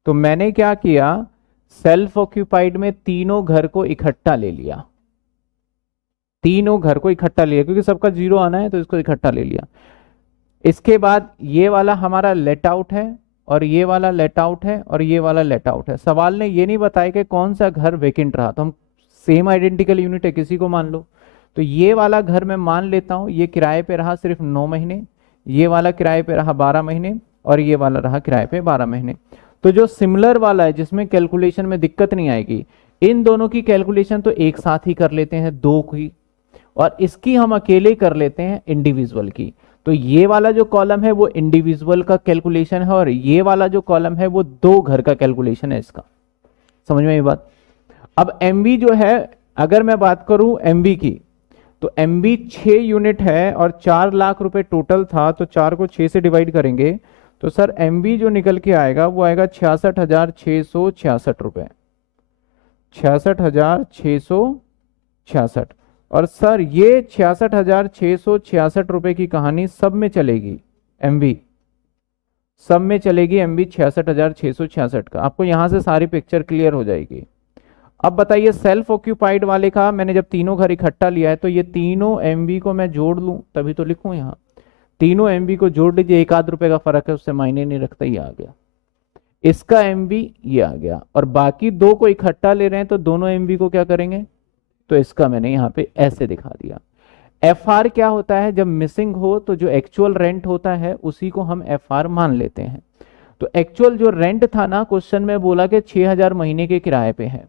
तो मैंने क्या किया, सेल्फ ऑक्यूपाइड में तीनों घर को इकट्ठा ले लिया, तीनों घर को इकट्ठा लिया क्योंकि सबका 0 आना है तो इसको इकट्ठा ले लिया। इसके बाद ये वाला हमारा लेट आउट है और ये वाला लेट आउट है और ये वाला लेट आउट है। सवाल ने ये नहीं बताया कि कौन सा घर वेकेंट रहा, तो हम सेम आइडेंटिकल यूनिट है किसी को मान लो, तो ये वाला घर मैं मान लेता हूं ये किराए पे रहा सिर्फ 9 महीने, ये वाला किराए पे रहा 12 महीने और ये वाला रहा किराए पे 12 महीने। तो जो सिमिलर वाला है जिसमें कैलकुलेशन में दिक्कत नहीं आएगी, इन दोनों की कैलकुलेशन तो एक साथ ही कर लेते हैं, दो की, और इसकी हम अकेले कर लेते हैं इंडिविजुअल की। तो ये वाला जो कॉलम है वो इंडिविजुअल का कैलकुलेशन है और ये वाला जो कॉलम है वो दो घर का कैलकुलेशन है इसका। समझ में ये बात। अब एमबी जो है, अगर मैं बात करूं एमबी की, तो एमबी 6 यूनिट है और 4 लाख रुपए टोटल था, तो 4 को 6 से डिवाइड करेंगे तो सर एमबी जो निकल के आएगा वो आएगा 66,666 रुपए, 66,666। और सर ये 66,666 रुपए की कहानी सब में चलेगी, एमबी सब में चलेगी, एमबी 66,666 का। आपको यहां से सारी पिक्चर क्लियर हो जाएगी। अब बताइए सेल्फ ऑक्यूपाइड वाले का मैंने जब तीनों घर इकट्ठा लिया है तो ये तीनों एमबी को मैं जोड़ लूं तभी तो लिखूं, यहाँ तीनों एमबी को जोड़ लीजिए, 1 आध रुपए का फर्क है उससे मायने नहीं रखता, ये आ गया इसका एमबी, ये आ गया। और बाकी दो को इकट्ठा ले रहे हैं तो दोनों एमबी को क्या करेंगे, तो इसका मैंने यहाँ पे ऐसे दिखा दिया। एफ आर क्या होता है, जब मिसिंग हो तो जो एक्चुअल रेंट होता है उसी को हम एफ आर मान लेते हैं। तो एक्चुअल जो रेंट था ना, क्वेश्चन में बोला कि 6,000 महीने के किराए पे है,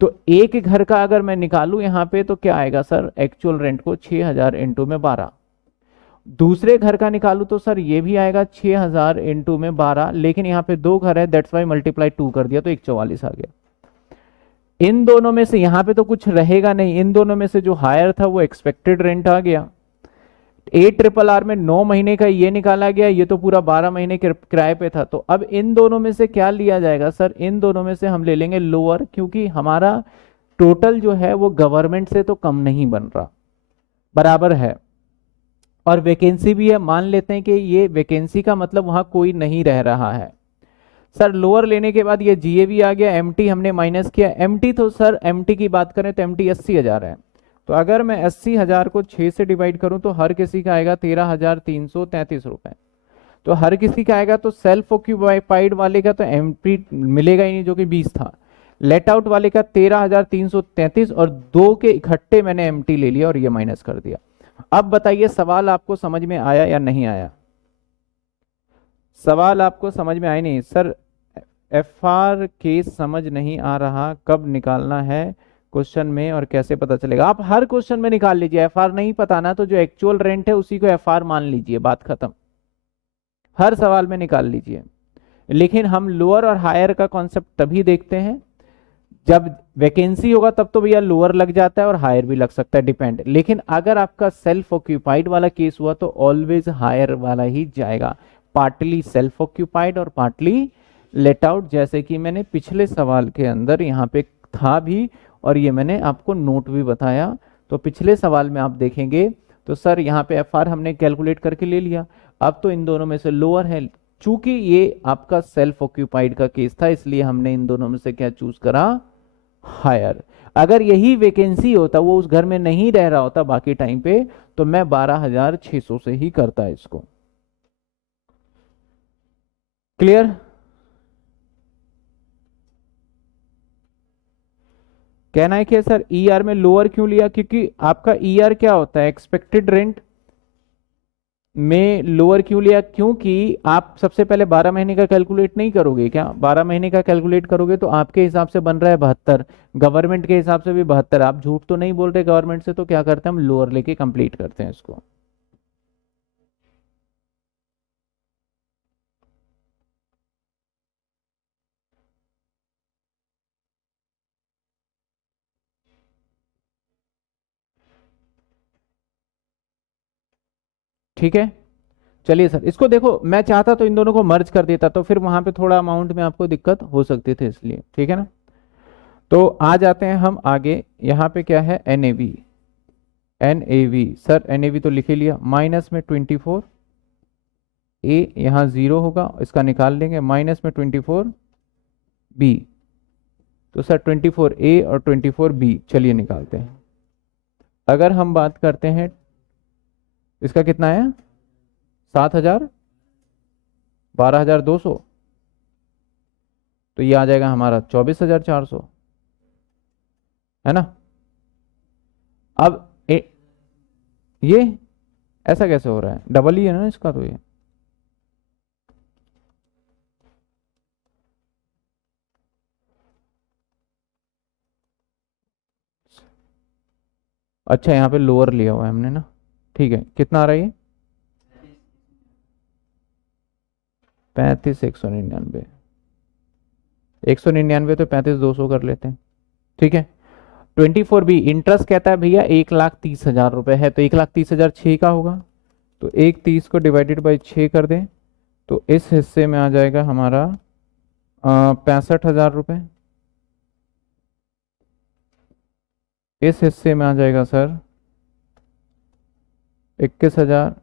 तो एक घर का अगर मैं निकालूं यहाँ पे तो क्या आएगा सर, एक्चुअल रेंट को 6,000 इंटू में 12। दूसरे घर का निकालूं तो सर ये भी आएगा 6,000 इंटू में 12, लेकिन यहाँ पे 2 घर है दैट्स वाई मल्टीप्लाई 2 कर दिया तो 144 आ गया। इन दोनों में से यहाँ पे तो कुछ रहेगा नहीं, इन दोनों में से जो हायर था वो एक्सपेक्टेड रेंट आ गया। ARRR में 9 महीने का ये निकाला गया, ये तो पूरा 12 महीने के किराए पे था। तो अब इन दोनों में से क्या लिया जाएगा सर, इन दोनों में से हम ले लेंगे लोअर, क्योंकि हमारा टोटल जो है वो गवर्नमेंट से तो कम नहीं बन रहा, बराबर है, और वैकेंसी भी है। मान लेते हैं कि ये वैकेंसी का मतलब वहां कोई नहीं रह रहा है। सर लोअर लेने के बाद ये जीएवी आ गया, एमटी हमने माइनस किया, एमटी तो सर एमटी की बात करें तो एमटी 80,000 है, तो अगर मैं 80,000 को 6 से डिवाइड करूं तो हर किसी का आएगा 13,333 रुपए, तो हर किसी का आएगा। तो सेल्फ ऑक्यूपाइड वाले का तो एमटी मिलेगा ही नहीं जो कि 20 था, लेट आउट वाले का 13,333 और दो के इकट्ठे मैंने एम्प्टी ले लिया और ये माइनस कर दिया। अब बताइए सवाल आपको समझ में आया या नहीं आया? सवाल आपको समझ में आया नहीं सर? एफ आर केस समझ नहीं आ रहा, कब निकालना है क्वेश्चन में और कैसे पता चलेगा? आप हर क्वेश्चन में निकाल लीजिए, एफ आर नहीं पता ना तो जो एक्चुअल रेंट है उसी को एफ आर मान लीजिए, बात खत्म। हर सवाल में निकाल लीजिए। लेकिन हम लोअर और हायर का कॉन्सेप्ट तभी देखते हैं जब वैकेंसी होगा, तब तो भैया लोअर लग जाता है और हायर भी लग सकता है, डिपेंड। लेकिन अगर आपका सेल्फ ऑक्यूपाइड वाला केस हुआ तो ऑलवेज हायर वाला ही जाएगा, पार्टली सेल्फ ऑक्यूपाइड और पार्टली लेट आउट, जैसे कि मैंने पिछले सवाल के अंदर यहाँ पे था भी और ये मैंने आपको नोट भी बताया। तो पिछले सवाल में आप देखेंगे तो सर यहाँ पे एफ आर हमने कैलकुलेट करके ले लिया, अब तो इन दोनों में से लोअर है। चूंकि ये आपका सेल्फ ऑक्यूपाइड का केस था इसलिए हमने इन दोनों में से क्या चूज करा? हायर। अगर यही वैकेंसी होता, वो उस घर में नहीं रह रहा होता बाकी टाइम पे, तो मैं 12,600 से ही करता इसको। क्लियर? कहना है कि सर ईआर में लोअर क्यों लिया? क्योंकि आपका ईआर क्या होता है, एक्सपेक्टेड रेंट में लोअर क्यों लिया? क्योंकि आप सबसे पहले 12 महीने का कैलकुलेट नहीं करोगे क्या? 12 महीने का कैलकुलेट करोगे तो आपके हिसाब से बन रहा है 72, गवर्नमेंट के हिसाब से भी 72। आप झूठ तो नहीं बोल रहे गवर्नमेंट से, तो क्या करते हैं हम लोअर लेके कंप्लीट करते हैं इसको। ठीक है, चलिए सर इसको देखो, मैं चाहता तो इन दोनों को मर्ज कर देता तो फिर वहां पे थोड़ा अमाउंट में आपको दिक्कत हो सकती थी, इसलिए ठीक है ना। तो आ जाते हैं हम आगे, यहाँ पे क्या है एनएवी। एनएवी सर, एनएवी तो लिख ही लिया, माइनस में 24 ए, यहाँ जीरो होगा इसका निकाल लेंगे, माइनस में 24 बी। तो सर 24 ए और 24 बी, चलिए निकालते हैं। अगर हम बात करते हैं इसका कितना है, 7,000, 12,200, तो ये आ जाएगा हमारा 24,400, है ना। अब ये ऐसा कैसे हो रहा है, डबल ही है ना इसका, तो ये अच्छा यहाँ पे लोअर लिया हुआ है हमने ना, ठीक है। कितना आ रहा है ये? 35,199, 199 तो 35,200 कर लेते हैं, ठीक है। 24 बी इंटरेस्ट कहता है भैया 1,30,000 रुपये है, तो 1,30,000 6 का होगा, तो 1,30 को डिवाइडेड बाई 6 कर दें तो इस हिस्से में आ जाएगा हमारा 65,000 रुपये। इस हिस्से में आ जाएगा सर 21,000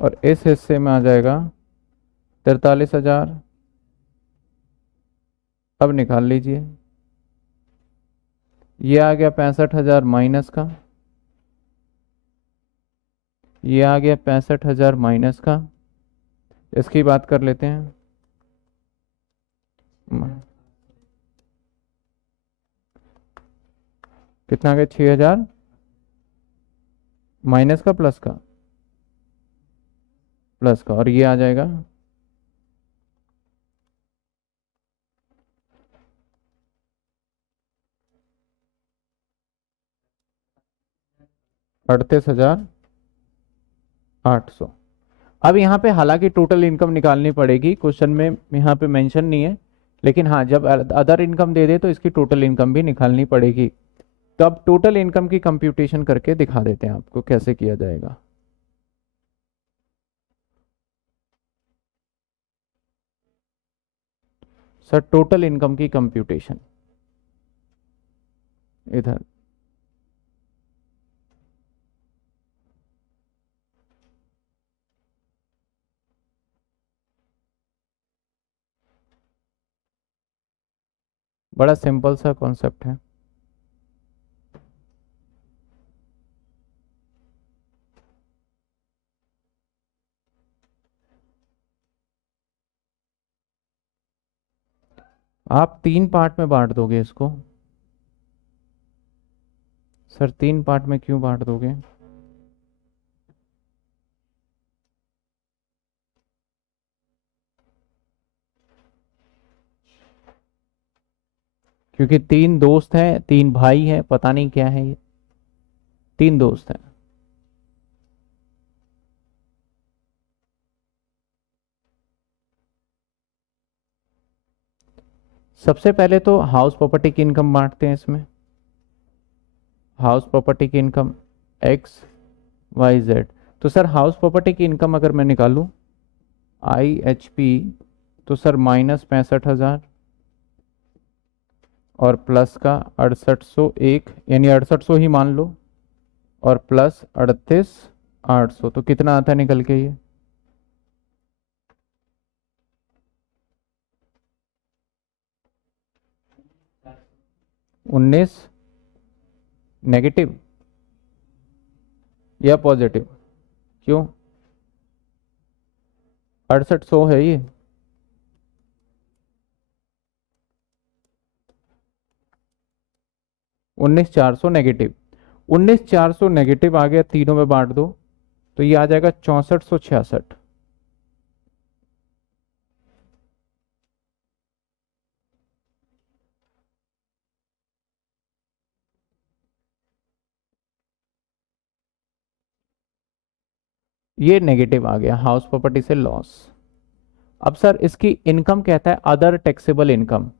और इस हिस्से में आ जाएगा 43,000। अब निकाल लीजिए, ये आ गया 65,000 माइनस का, ये आ गया 65,000 माइनस का। इसकी बात कर लेते हैं, कितना आ गया, 6,000 माइनस का प्लस का, प्लस का, और ये आ जाएगा 38,800। अब यहाँ पे हालांकि टोटल इनकम निकालनी पड़ेगी, क्वेश्चन में यहाँ पे मेंशन नहीं है, लेकिन हाँ जब अदर इनकम दे दे तो इसकी टोटल इनकम भी निकालनी पड़ेगी। तो अब टोटल इनकम की कंप्यूटेशन करके दिखा देते हैं आपको कैसे किया जाएगा। सर टोटल इनकम की कंप्यूटेशन इधर, बड़ा सिंपल सा कॉन्सेप्ट है। आप 3 पार्ट में बांट दोगे इसको? सर 3 पार्ट में क्यों बांट दोगे? क्योंकि 3 दोस्त हैं, 3 भाई हैं, पता नहीं क्या है ये, 3 दोस्त हैं। सबसे पहले तो हाउस प्रॉपर्टी की इनकम बांटते हैं इसमें। हाउस प्रॉपर्टी की इनकम XYZ। तो सर हाउस प्रॉपर्टी की इनकम अगर मैं निकालूं IHP, तो सर -65,000 और प्लस का 6801, यानी 6800 ही मान लो, और प्लस 38,800, तो कितना आता है निकल के ये? 19 नेगेटिव या पॉजिटिव? क्यों? 6800 है ये। -19,400 नेगेटिव, 19,400 नेगेटिव आ गया, तीनों में बांट दो तो ये आ जाएगा 6466। ये नेगेटिव आ गया, हाउस प्रॉपर्टी से लॉस। अब सर इसकी इनकम कहता है अदर टैक्सेबल इनकम,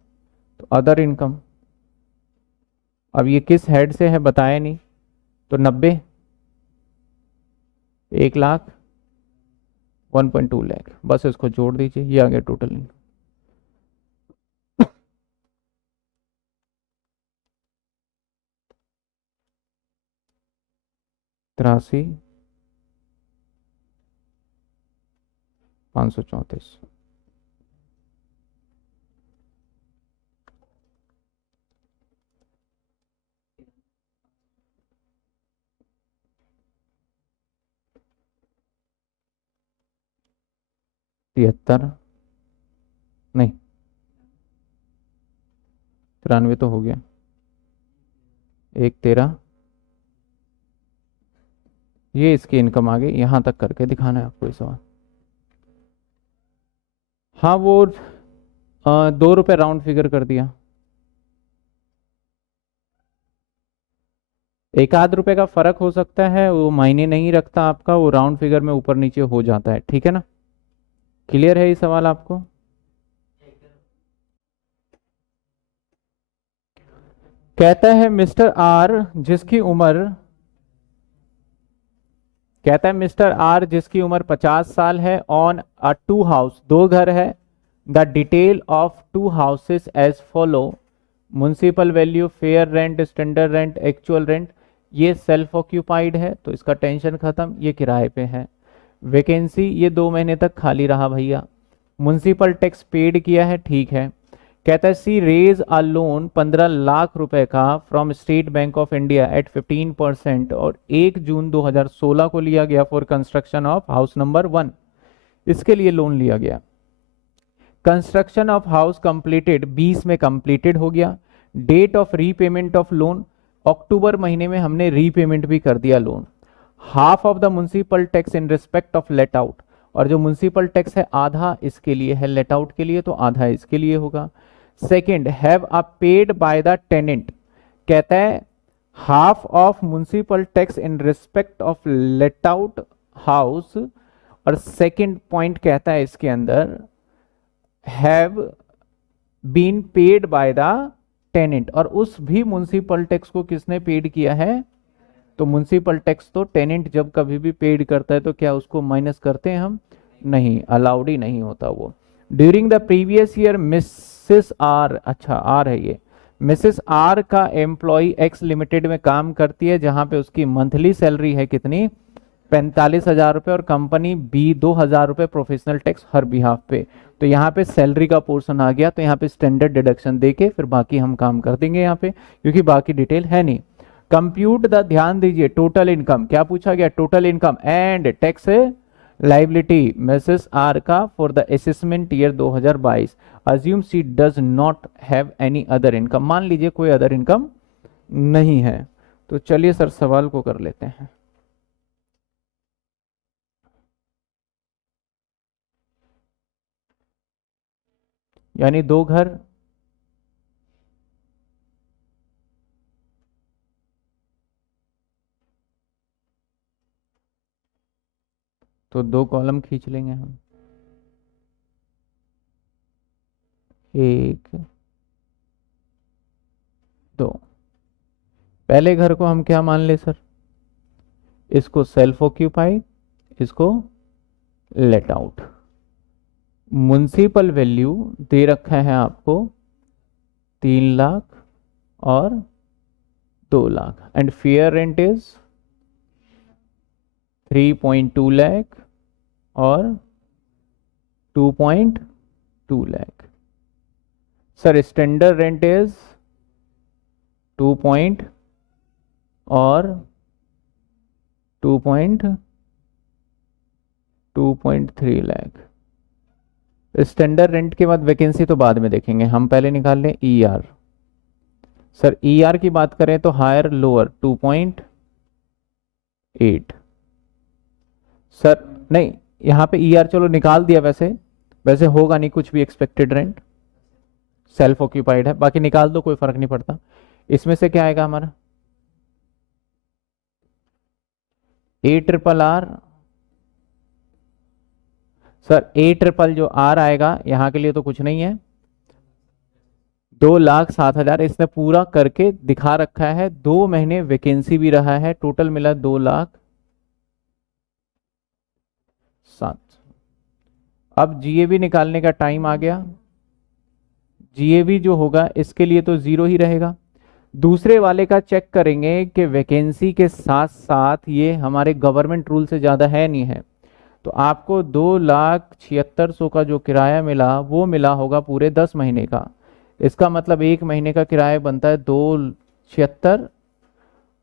तो अदर इनकम, अब ये किस हेड से है बताया नहीं, तो 90, 1,00,000, 1.2 लाख, बस इसको जोड़ दीजिए, ये आ गया टोटल इनकम। 83,534। तिहत्तर, नहीं 93 तो हो गया, 1,13, ये इसकी इनकम आ गई। यहां तक करके दिखाना है आपको इस सवाल। हाँ वो 2 रुपये राउंड फिगर कर दिया, 1 आध रुपए का फर्क हो सकता है, वो मायने नहीं रखता आपका, वो राउंड फिगर में ऊपर नीचे हो जाता है, ठीक है ना? क्लियर है ये सवाल आपको? कहता है मिस्टर आर जिसकी उम्र, कहता है मिस्टर आर जिसकी उम्र 50 साल है, ऑन अ 2 हाउस, 2 घर है, the detail of 2 houses as follow, municipal value, fair rent, standard rent, actual rent. ये सेल्फ ऑक्यूपाइड है तो इसका टेंशन खत्म, ये किराए पे है। वैकेंसी ये 2 महीने तक खाली रहा भैया। म्युनिसिपल टैक्स पेड किया है, ठीक है। कहता है सी रेज अ लोन 15 लाख रुपए का from state bank of India at 15%, और 1 जून 2016 को लिया गया for construction of house number 1। इसके लिए लोन लिया गया। कंस्ट्रक्शन ऑफ हाउस कंप्लीटेड 20 में कंप्लीटेड हो गया। Date of repayment of loan, अक्टूबर महीने में हमने रीपेमेंट भी कर दिया loan. Half of the municipal tax in respect of let out, और जो म्युनिसिपल टैक्स है आधा इसके लिए है, लेट आउट के लिए, तो आधा इसके लिए होगा। Second, have a paid by the tenant, कहता है half of municipal tax in respect of let out house, और सेकेंड पॉइंट कहता है इसके अंदर have been paid by the tenant, और उस भी म्युनिसिपल टैक्स को किसने पेड किया है? तो म्युनिसिपल टैक्स तो टेनेंट जब कभी भी पेड करता है तो क्या उसको माइनस करते हैं हम? नहीं, अलाउड ही नहीं होता वो। During the previous year Mrs R, अच्छा आर है ये, मिसेस आर का एम्प्लॉय एक्स लिमिटेड में काम करती है, जहां पे उसकी मंथली सैलरी है कितनी? 45,000 रुपये, और कंपनी बी 2,000 रुपये प्रोफेशनल टैक्स हर बिहाफ पे। तो यहाँ पे सैलरी का पोर्शन आ गया, तो यहाँ पे स्टैंडर्ड डिडक्शन देके फिर बाकी हम काम कर देंगे यहाँ पे, क्योंकि बाकी डिटेल है नहीं। कंप्यूट द, ध्यान दीजिए, टोटल इनकम, क्या पूछा गया? Total income and tax liability Mrs R का for the assessment year 2022, assume she does not have any other income. मान लीजिए कोई अदर इनकम नहीं है। तो चलिए सर सवाल को कर लेते हैं। यानी 2 घर, तो 2 कॉलम खींच लेंगे हम, 1 2। पहले घर को हम क्या मान ले सर, इसको सेल्फ ऑक्यूपाइड, इसको लेट आउट। म्युनिसिपल वैल्यू दे रखा है आपको 3 लाख और 2 lakh, and fair rent is 3.2 lakh और 2.2 lakh. Sir standard rent is 2 point और 2.3 लाख। स्टैंडर्ड रेंट के बाद वैकेंसी तो बाद में देखेंगे, हम पहले निकाल लें ईआर। सर ईआर की बात करें तो हायर लोअर 2.8। सर नहीं, यहाँ पे ईआर चलो निकाल दिया, वैसे वैसे होगा नहीं कुछ भी, एक्सपेक्टेड रेंट सेल्फ ऑक्यूपाइड है, बाकी निकाल दो कोई फर्क नहीं पड़ता। इसमें से क्या आएगा हमारा ARRR। सर ARRR जो आर आएगा यहाँ के लिए तो कुछ नहीं है, 2,07,000 इसने पूरा करके दिखा रखा है। 2 महीने वैकेंसी भी रहा है, टोटल मिला 2,07,000। अब जीएवी निकालने का टाइम आ गया। जीएवी जो होगा इसके लिए तो 0 ही रहेगा। दूसरे वाले का चेक करेंगे कि वैकेंसी के साथ साथ ये हमारे गवर्नमेंट रूल से ज़्यादा है नहीं है, तो आपको 2,76,000 का जो किराया मिला वो मिला होगा पूरे 10 महीने का। इसका मतलब 1 महीने का किराया बनता है 2,76,000,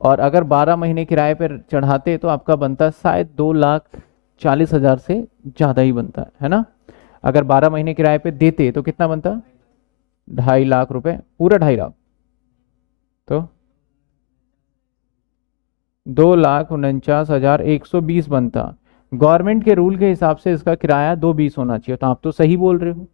और अगर 12 महीने किराए पर चढ़ाते तो आपका बनता है शायद 2,40,000 से ज़्यादा ही बनता है ना। अगर 12 महीने किराए पे देते तो कितना बनता, 2.5 लाख रुपए, पूरा 2.5 लाख, तो 2,49,120 बनता। गवर्नमेंट के रूल के हिसाब से इसका किराया 2,20 होना चाहिए, तो आप तो सही बोल रहे हो।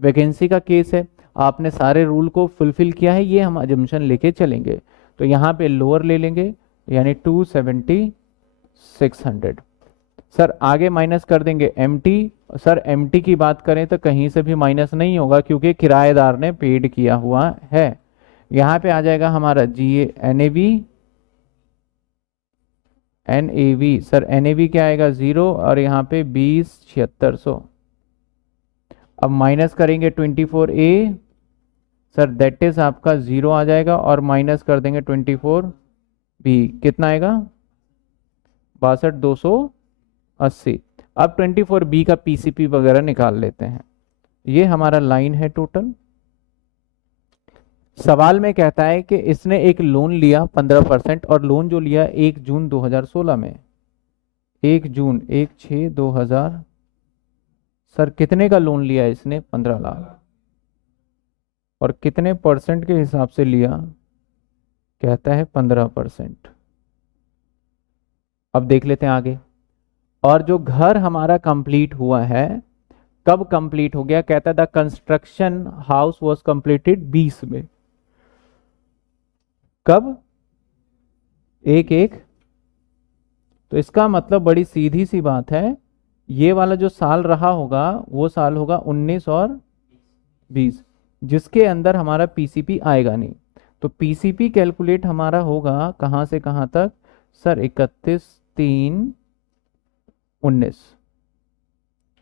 वैकेंसी का केस है, आपने सारे रूल को फुलफिल किया है, ये हम अजम्पशन लेके चलेंगे। तो यहाँ पे लोअर ले लेंगे, यानी 2,76,000। सर आगे माइनस कर देंगे एमटी। सर एमटी की बात करें तो कहीं से भी माइनस नहीं होगा, क्योंकि किराएदार ने पेड किया हुआ है। यहाँ पे आ जाएगा हमारा एनएवी। सर एनएवी क्या आएगा 0, और यहाँ पे 20,76,000। अब माइनस करेंगे 24A, सर दैट इज आपका 0 आ जाएगा, और माइनस कर देंगे 24B, कितना आएगा 62,280। अब 24B का पीसीपी वगैरह निकाल लेते हैं। ये हमारा लाइन है टोटल। सवाल में कहता है कि इसने एक लोन लिया 15%, और लोन जो लिया 1 जून 2016 में, 1 जून 1/6/2000। सर कितने का लोन लिया इसने, 15 लाख, और कितने परसेंट के हिसाब से लिया, कहता है 15%। अब देख लेते हैं आगे। और जो घर हमारा कंप्लीट हुआ है, कब कंप्लीट हो गया, कहता है the construction house was completed 20 में। कब, 1/1। तो इसका मतलब बड़ी सीधी सी बात है, ये वाला जो साल रहा होगा वो साल होगा 19 और 20, जिसके अंदर हमारा पीसीपी आएगा नहीं। तो पीसीपी कैलकुलेट हमारा होगा कहाँ से कहाँ तक, सर 31/3/19,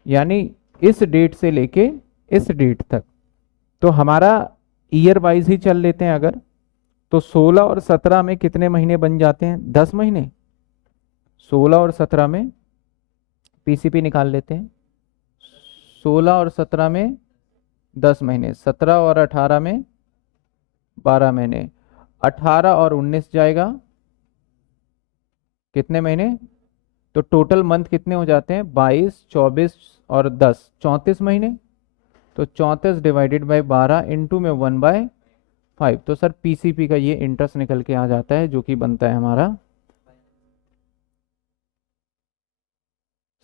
यानी इस डेट से लेके इस डेट तक। तो हमारा ईयर वाइज ही चल लेते हैं अगर, तो 16 और 17 में कितने महीने बन जाते हैं, 10 महीने। 16 और 17 में पीसीपी निकाल लेते हैं, 16 और 17 में 10 महीने, 17 और 18 में 12 महीने, 18 और 19 जाएगा कितने महीने, तो टोटल मंथ कितने हो जाते हैं? 22, 24 और 10, 34 महीने। तो 34 डिवाइडेड बाई 12 इंटू में 1/5। तो सर पीसीपी का ये इंटरेस्ट निकल के आ जाता है, जो कि बनता है हमारा।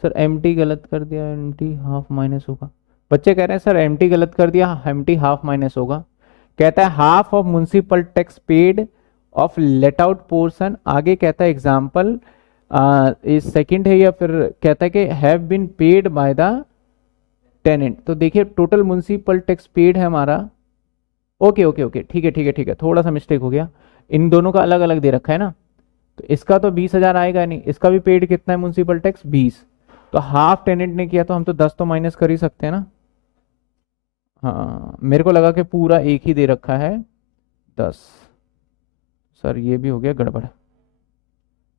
सर एम टी गलत कर दिया, एम टी हाफ माइनस होगा। बच्चे कह रहे हैं सर एम टी गलत कर दिया, एम टी हाफ माइनस होगा। कहता है half of municipal tax paid of let out portion, आगे कहता है एग्जाम्पल इस सेकंड है, या फिर कहता है कि have been paid by the tenant. तो देखिए टोटल म्युनिसिपल टैक्स पेड है हमारा। ओके ओके ओके, ठीक है ठीक है ठीक है, थोड़ा सा मिस्टेक हो गया। इन दोनों का अलग अलग दे रखा है ना। तो इसका तो 20,000 आएगा नहीं, इसका भी पेड कितना है म्युनिसिपल टैक्स? 20। तो हाफ टेनेंट ने किया तो हम तो 10 तो माइनस कर ही सकते हैं ना। हाँ मेरे को लगा कि पूरा एक ही दे रखा है 10। सर ये भी हो गया गड़बड़।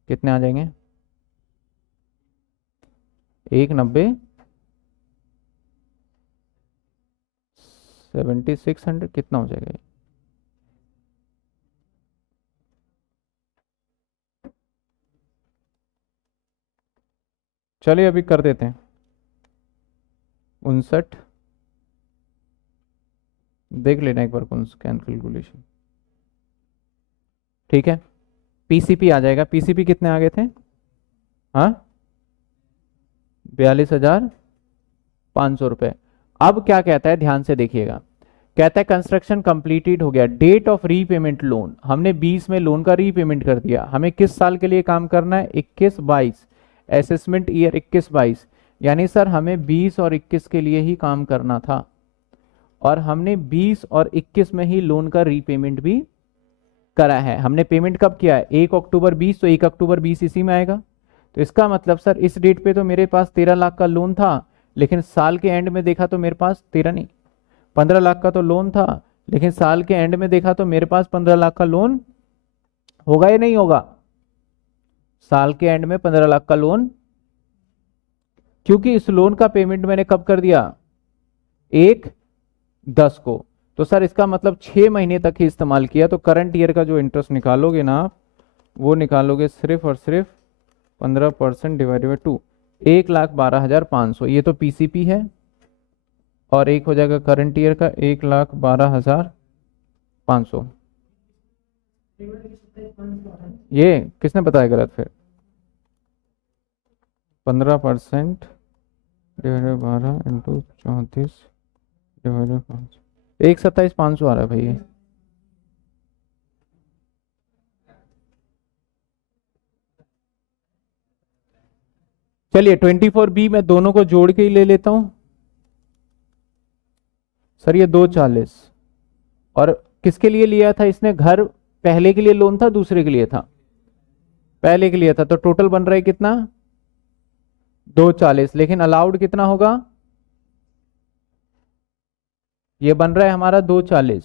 कितने आ जाएंगे? 190, 7600 कितना हो जाएगा ये? चलिए अभी कर देते हैं। 59, देख लेना एक बार कौन कैलकुलेशन। ठीक है, पीसीपी आ जाएगा। पीसीपी कितने आ गए थे? हाँ, 42,500 रुपये। अब क्या कहता है, ध्यान से देखिएगा। कहता है कंस्ट्रक्शन कंप्लीटेड हो गया, डेट ऑफ रीपेमेंट लोन, हमने 20 में लोन का रीपेमेंट कर दिया। हमें किस साल के लिए काम करना है? 21-22, असेसमेंट ईयर 21-22। यानी सर हमें 20 और 21 के लिए ही काम करना था, और हमने 20 और 21 में ही लोन का रीपेमेंट भी करा है। हमने पेमेंट कब किया है? 1 अक्टूबर 20, तो 1 अक्टूबर 20 इसी में आएगा। तो इसका मतलब सर इस डेट पे तो मेरे पास 13 लाख का लोन था, लेकिन साल के एंड में देखा तो मेरे पास 13 नहीं, 15 लाख का तो लोन था, लेकिन साल के एंड में देखा तो मेरे पास 15 लाख का लोन होगा या नहीं होगा? साल के एंड में 15 लाख का लोन, क्योंकि इस लोन का पेमेंट मैंने कब कर दिया? 1/10 को। तो सर इसका मतलब 6 महीने तक ही इस्तेमाल किया, तो करंट ईयर का जो इंटरेस्ट निकालोगे ना आप, वो निकालोगे सिर्फ और सिर्फ 15% डिवाइडेड बाई 2, 1,12,500। ये तो पीसीपी है, और एक हो जाएगा करंट ईयर का 1,12,500। ये किसने बताया गलत फिर? 15% डिवाइडेड 12 इंटू 34 डिवाइडेड 5, 1,27,500 आ रहा है भाई ये। चलिए 24B मैं दोनों को जोड़ के ही ले लेता हूं। सर ये 240, और किसके लिए लिया था इसने घर? पहले के लिए लोन था, दूसरे के लिए था? पहले के लिए था। तो टोटल बन रहा है कितना? 240, लेकिन अलाउड कितना होगा? ये बन रहा है हमारा 240।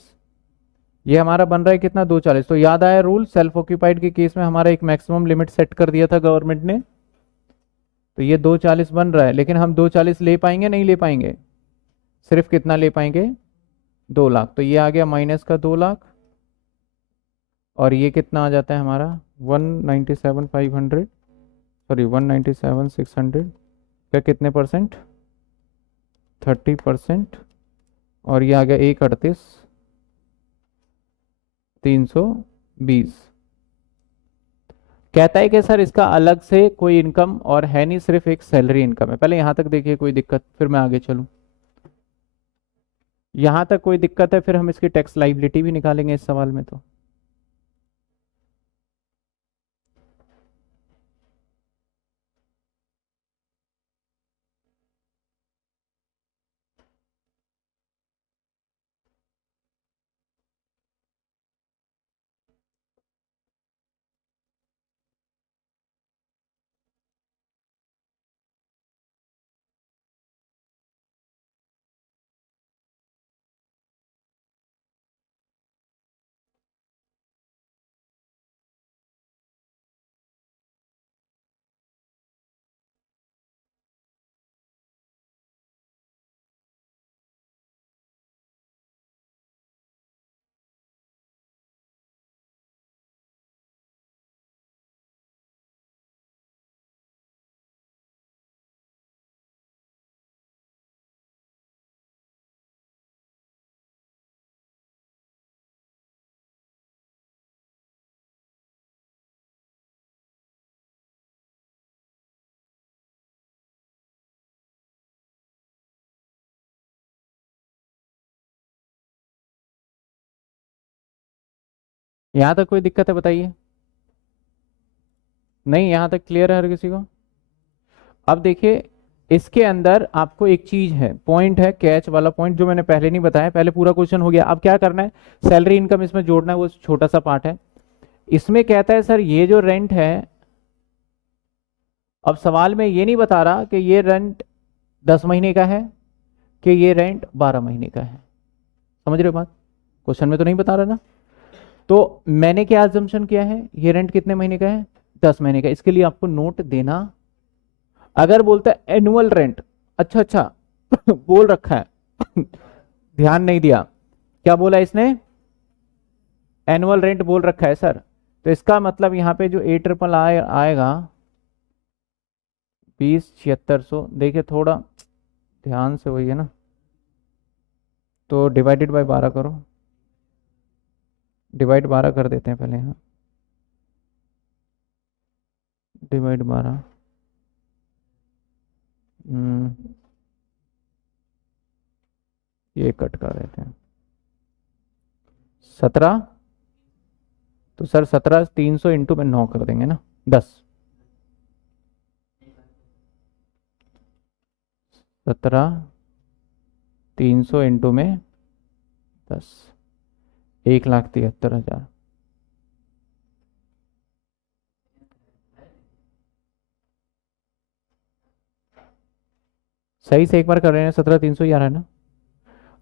ये हमारा बन रहा है कितना? 240। तो याद आया रूल, सेल्फ ऑक्यूपाइड के केस में हमारा एक मैक्सिमम लिमिट सेट कर दिया था गवर्नमेंट ने। तो ये 240 बन रहा है, लेकिन हम 240 ले पाएंगे नहीं ले पाएंगे? सिर्फ कितना ले पाएंगे? 2 लाख। तो ये आ गया माइनस का 2 लाख, और ये कितना आ जाता है हमारा? 197,500, सॉरी 197,600 का कितने परसेंट? 30%। और ये आ गया 1,38,320। कहता है कि सर इसका अलग से कोई इनकम और है नहीं, सिर्फ एक सैलरी इनकम है। पहले यहां तक देखिए, कोई दिक्कत? फिर मैं आगे चलूं। यहां तक कोई दिक्कत है? फिर हम इसकी टैक्स लाइबिलिटी भी निकालेंगे इस सवाल में तो। यहाँ तक कोई दिक्कत है बताइए? नहीं, यहाँ तक क्लियर है हर किसी को? अब देखिए, इसके अंदर आपको एक चीज है, पॉइंट है, कैच वाला पॉइंट जो मैंने पहले नहीं बताया। पहले पूरा क्वेश्चन हो गया, अब क्या करना है, सैलरी इनकम इसमें जोड़ना है, वो छोटा सा पार्ट है। इसमें कहता है सर ये जो रेंट है, अब सवाल में ये नहीं बता रहा कि ये रेंट 10 महीने का है कि ये रेंट 12 महीने का है। समझ रहे हो बात? क्वेश्चन में तो नहीं बता रहा ना। तो मैंने क्या अजम्पशन किया है, ये रेंट कितने महीने का है, 10 महीने का। इसके लिए आपको नोट देना। अगर बोलता है एनुअल रेंट, अच्छा अच्छा बोल रखा है ध्यान नहीं दिया, क्या बोला इसने, एनुअल रेंट बोल रखा है सर। तो इसका मतलब यहाँ पे जो 8 आएगा 20,7600, देखिए थोड़ा ध्यान से, वही है ना, तो डिवाइडेड बाय 12 करो, डिवाइड 12 कर देते हैं पहले यहाँ, डिवाइड 12। ये कट कर देते हैं, 17। तो सर 17 300 इंटू में 9 कर देंगे ना, 10। 17 300 इंटू में 10, 1,73,000। सही से एक बार कर रहे हैं, 17,300 ही आ रहा है ना।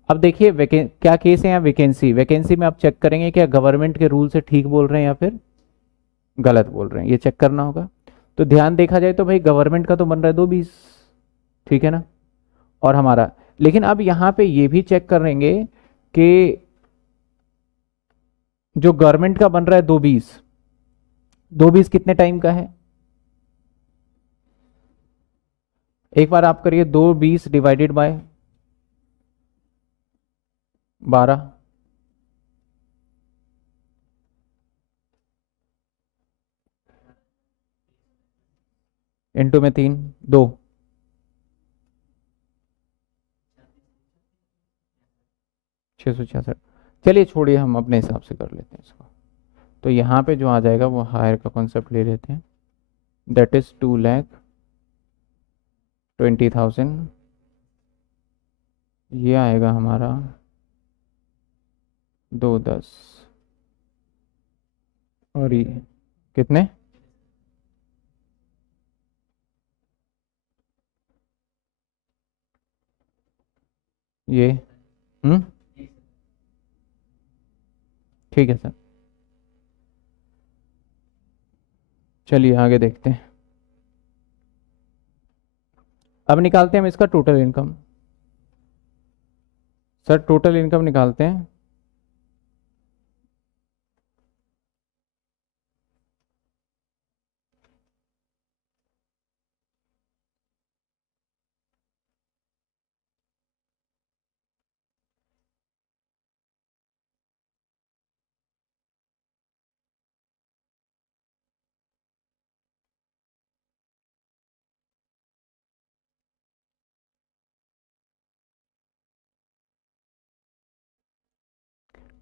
अब देखिए क्या केस है यहाँ, वैकेंसी, वैकेंसी में आप चेक करेंगे क्या गवर्नमेंट के रूल से ठीक बोल रहे हैं या फिर गलत बोल रहे हैं, ये चेक करना होगा। तो ध्यान देखा जाए तो भाई गवर्नमेंट का तो बन रहा है 220, ठीक है ना, और हमारा, लेकिन अब यहाँ पे ये भी चेक करेंगे कि जो गवर्नमेंट का बन रहा है 220, 220 कितने टाइम का है, एक बार आप करिए, 220 डिवाइडेड बाय 12, इंटू में 3, 2, 666। चलिए छोड़िए, हम अपने हिसाब से कर लेते हैं इसको। तो यहाँ पे जो आ जाएगा वो हायर का कॉन्सेप्ट ले लेते हैं, दैट इज 2,20,000। ये आएगा हमारा 210, और ये कितने, ये हम्म, ठीक है सर। चलिए आगे देखते हैं। अब निकालते हैं हम इसका total income. Sir total income निकालते हैं।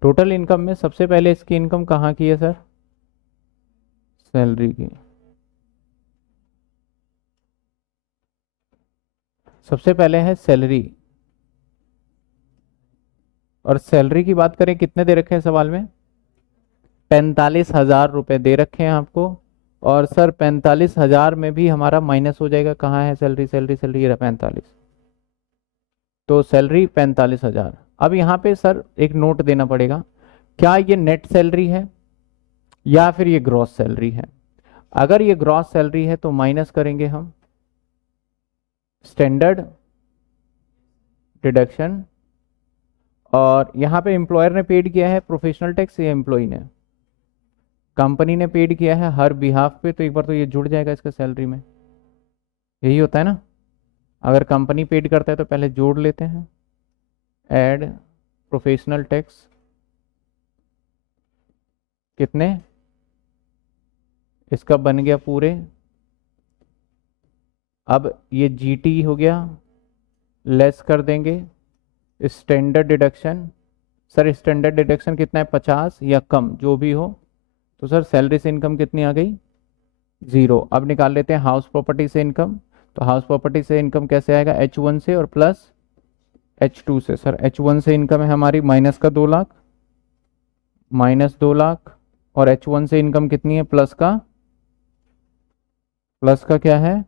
टोटल इनकम में सबसे पहले इसकी इनकम कहाँ की है सर, सैलरी की। सबसे पहले है सैलरी, और सैलरी की बात करें कितने दे रखे हैं सवाल में, 45,000 रुपये दे रखे हैं आपको। और सर 45,000 में भी हमारा माइनस हो जाएगा, कहाँ है सैलरी, सैलरी सैलरी, ये रहा 45। तो सैलरी 45,000। अब यहाँ पे सर एक नोट देना पड़ेगा, क्या ये नेट सैलरी है या फिर ये ग्रॉस सैलरी है। अगर ये ग्रॉस सैलरी है तो माइनस करेंगे हम स्टैंडर्ड डिडक्शन, और यहाँ पे एम्प्लॉयर ने पेड किया है प्रोफेशनल टैक्स या एम्प्लॉय ने, कंपनी ने पेड किया है हर बिहाफ पे, तो एक बार तो ये जुड़ जाएगा इसका सैलरी में, यही होता है ना। अगर कंपनी पेड करता है तो पहले जोड़ लेते हैं, ऐड प्रोफेशनल टैक्स, कितने, इसका बन गया पूरे। अब ये जीटी हो गया, लेस कर देंगे standard deduction, sir standard deduction कितना है 50 या कम जो भी हो, तो सर सैलरी से इनकम कितनी आ गई 0। अब निकाल लेते हैं हाउस प्रॉपर्टी से इनकम। तो हाउस प्रॉपर्टी से इनकम कैसे आएगा H1 से और प्लस H2 से। सर H1 से इनकम है हमारी माइनस का 2 लाख, -2 लाख, और H1 से इनकम कितनी है प्लस का क्या है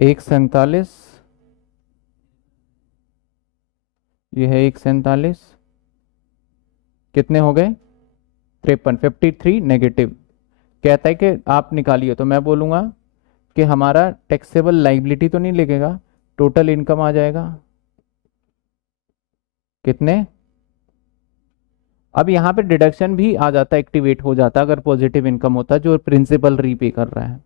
147, ये है 147, कितने हो गए 53, 53 नेगेटिव। कहता है कि आप निकालिए, तो मैं बोलूँगा कि हमारा टैक्सेबल लाइबिलिटी तो नहीं लगेगा, टोटल इनकम आ जाएगा कितने। अब यहाँ पे डिडक्शन भी आ जाता है, एक्टिवेट हो जाता अगर पॉजिटिव इनकम होता जो प्रिंसिपल रीपे कर रहा है,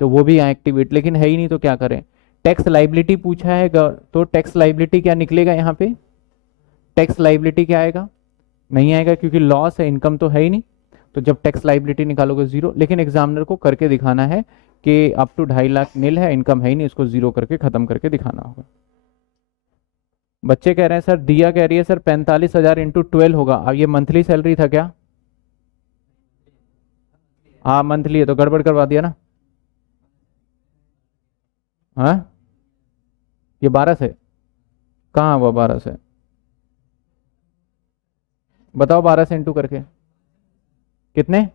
तो वो भी यहाँ एक्टिवेट, लेकिन है ही नहीं तो क्या करें। टैक्स लाइबिलिटी पूछा है तो टैक्स लाइबिलिटी क्या निकलेगा यहाँ पे, टैक्स लाइबिलिटी क्या आएगा, नहीं आएगा क्योंकि लॉस है, इनकम तो है ही नहीं। तो जब टैक्स लाइबिलिटी निकालोगे 0, लेकिन एग्जामिनर को करके दिखाना है कि अप टू 2.5 लाख नील है, इनकम है ही नहीं, इसको 0 करके खत्म करके दिखाना होगा। बच्चे कह रहे हैं सर, दिया कह रही है सर 45,000 इंटू 12 होगा। अब ये मंथली सैलरी था क्या, हाँ मंथली है, तो गड़बड़ करवा दिया ना। हाँ ये 12 से कहाँ हुआ, 12 से बताओ, 12 से इंटू करके कितने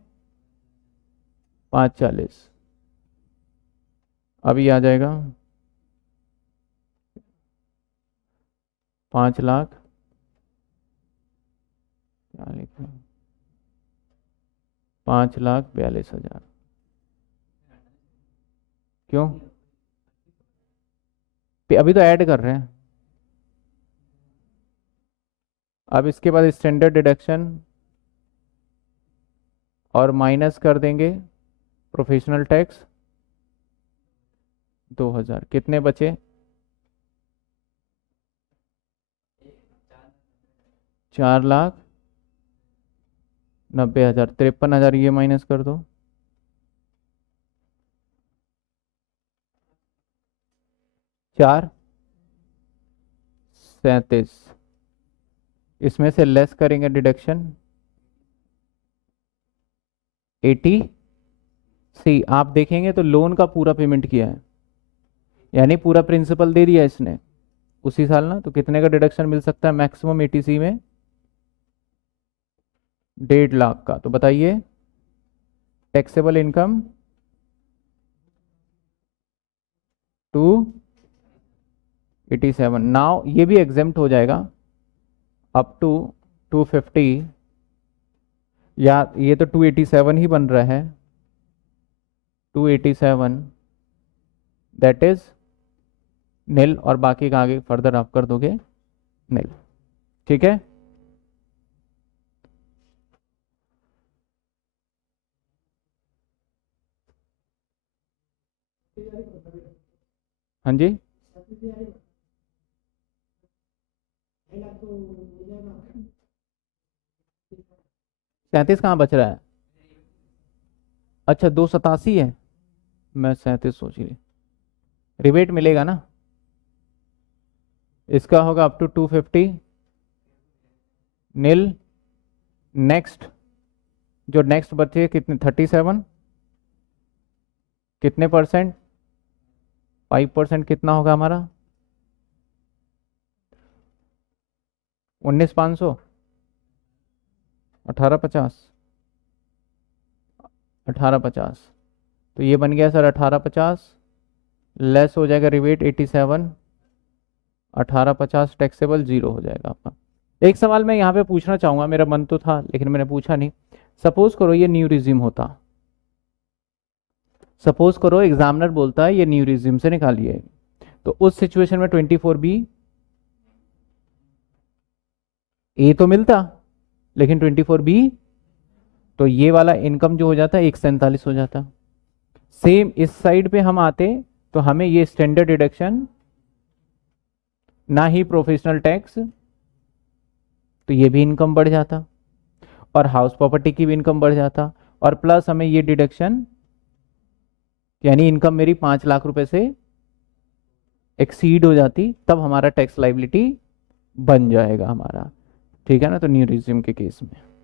540, अभी आ जाएगा 5 लाख, क्या लिखा 5,42,000। क्यों, अभी तो ऐड कर रहे हैं। अब इसके बाद स्टैंडर्ड डिडक्शन और माइनस कर देंगे प्रोफेशनल टैक्स 2,000, कितने बचे 4,90,000, 53,000 ये माइनस कर दो, 4,37, इसमें से लेस करेंगे डिडक्शन 80 सी। आप देखेंगे तो लोन का पूरा पेमेंट किया है, यानी पूरा प्रिंसिपल दे दिया इसने उसी साल ना, तो कितने का डिडक्शन मिल सकता है मैक्सिमम 80 में 1.5 लाख का। तो बताइए टैक्सेबल इनकम 287। नाउ ये भी एग्जेम्प्ट हो जाएगा अप टू 250, या ये तो 287 ही बन रहा है, 287 दैट इज नील, और बाकी का आगे फर्दर आप कर दोगे नील, ठीक है। हाँ जी 37 कहाँ बच रहा है, अच्छा 287 है, मैं 37 सोच रही, रिबेट मिलेगा ना, इसका होगा अप टू 250 नील। नेक्स्ट जो नेक्स्ट बचे कितने 37, कितने परसेंट 5% कितना होगा हमारा 19,500, 1850, 1850, तो ये बन गया सर 1850, लेस हो जाएगा रिबेट 87, 1850 टैक्सेबल 0 हो जाएगा आपका। एक सवाल मैं यहाँ पे पूछना चाहूँगा, मेरा मन तो था लेकिन मैंने पूछा नहीं। सपोज करो ये न्यू रिज्यूम होता, सपोज करो एग्जामिनर बोलता है ये न्यू रिज्यूम से निकालिए, तो उस सिचुएशन में 24B ए तो मिलता, लेकिन 24B तो ये वाला इनकम जो हो जाता 147 हो जाता। सेम इस साइड पे हम आते तो हमें ये स्टैंडर्ड डिडक्शन ना ही प्रोफेशनल टैक्स, तो ये भी इनकम बढ़ जाता, और हाउस प्रॉपर्टी की भी इनकम बढ़ जाता, और प्लस हमें ये डिडक्शन, यानी इनकम मेरी 5 लाख रुपए से एक्सीड हो जाती, तब हमारा टैक्स लाइबिलिटी बन जाएगा हमारा। ठीक है ना, तो न्यू रिज्यूम के केस में।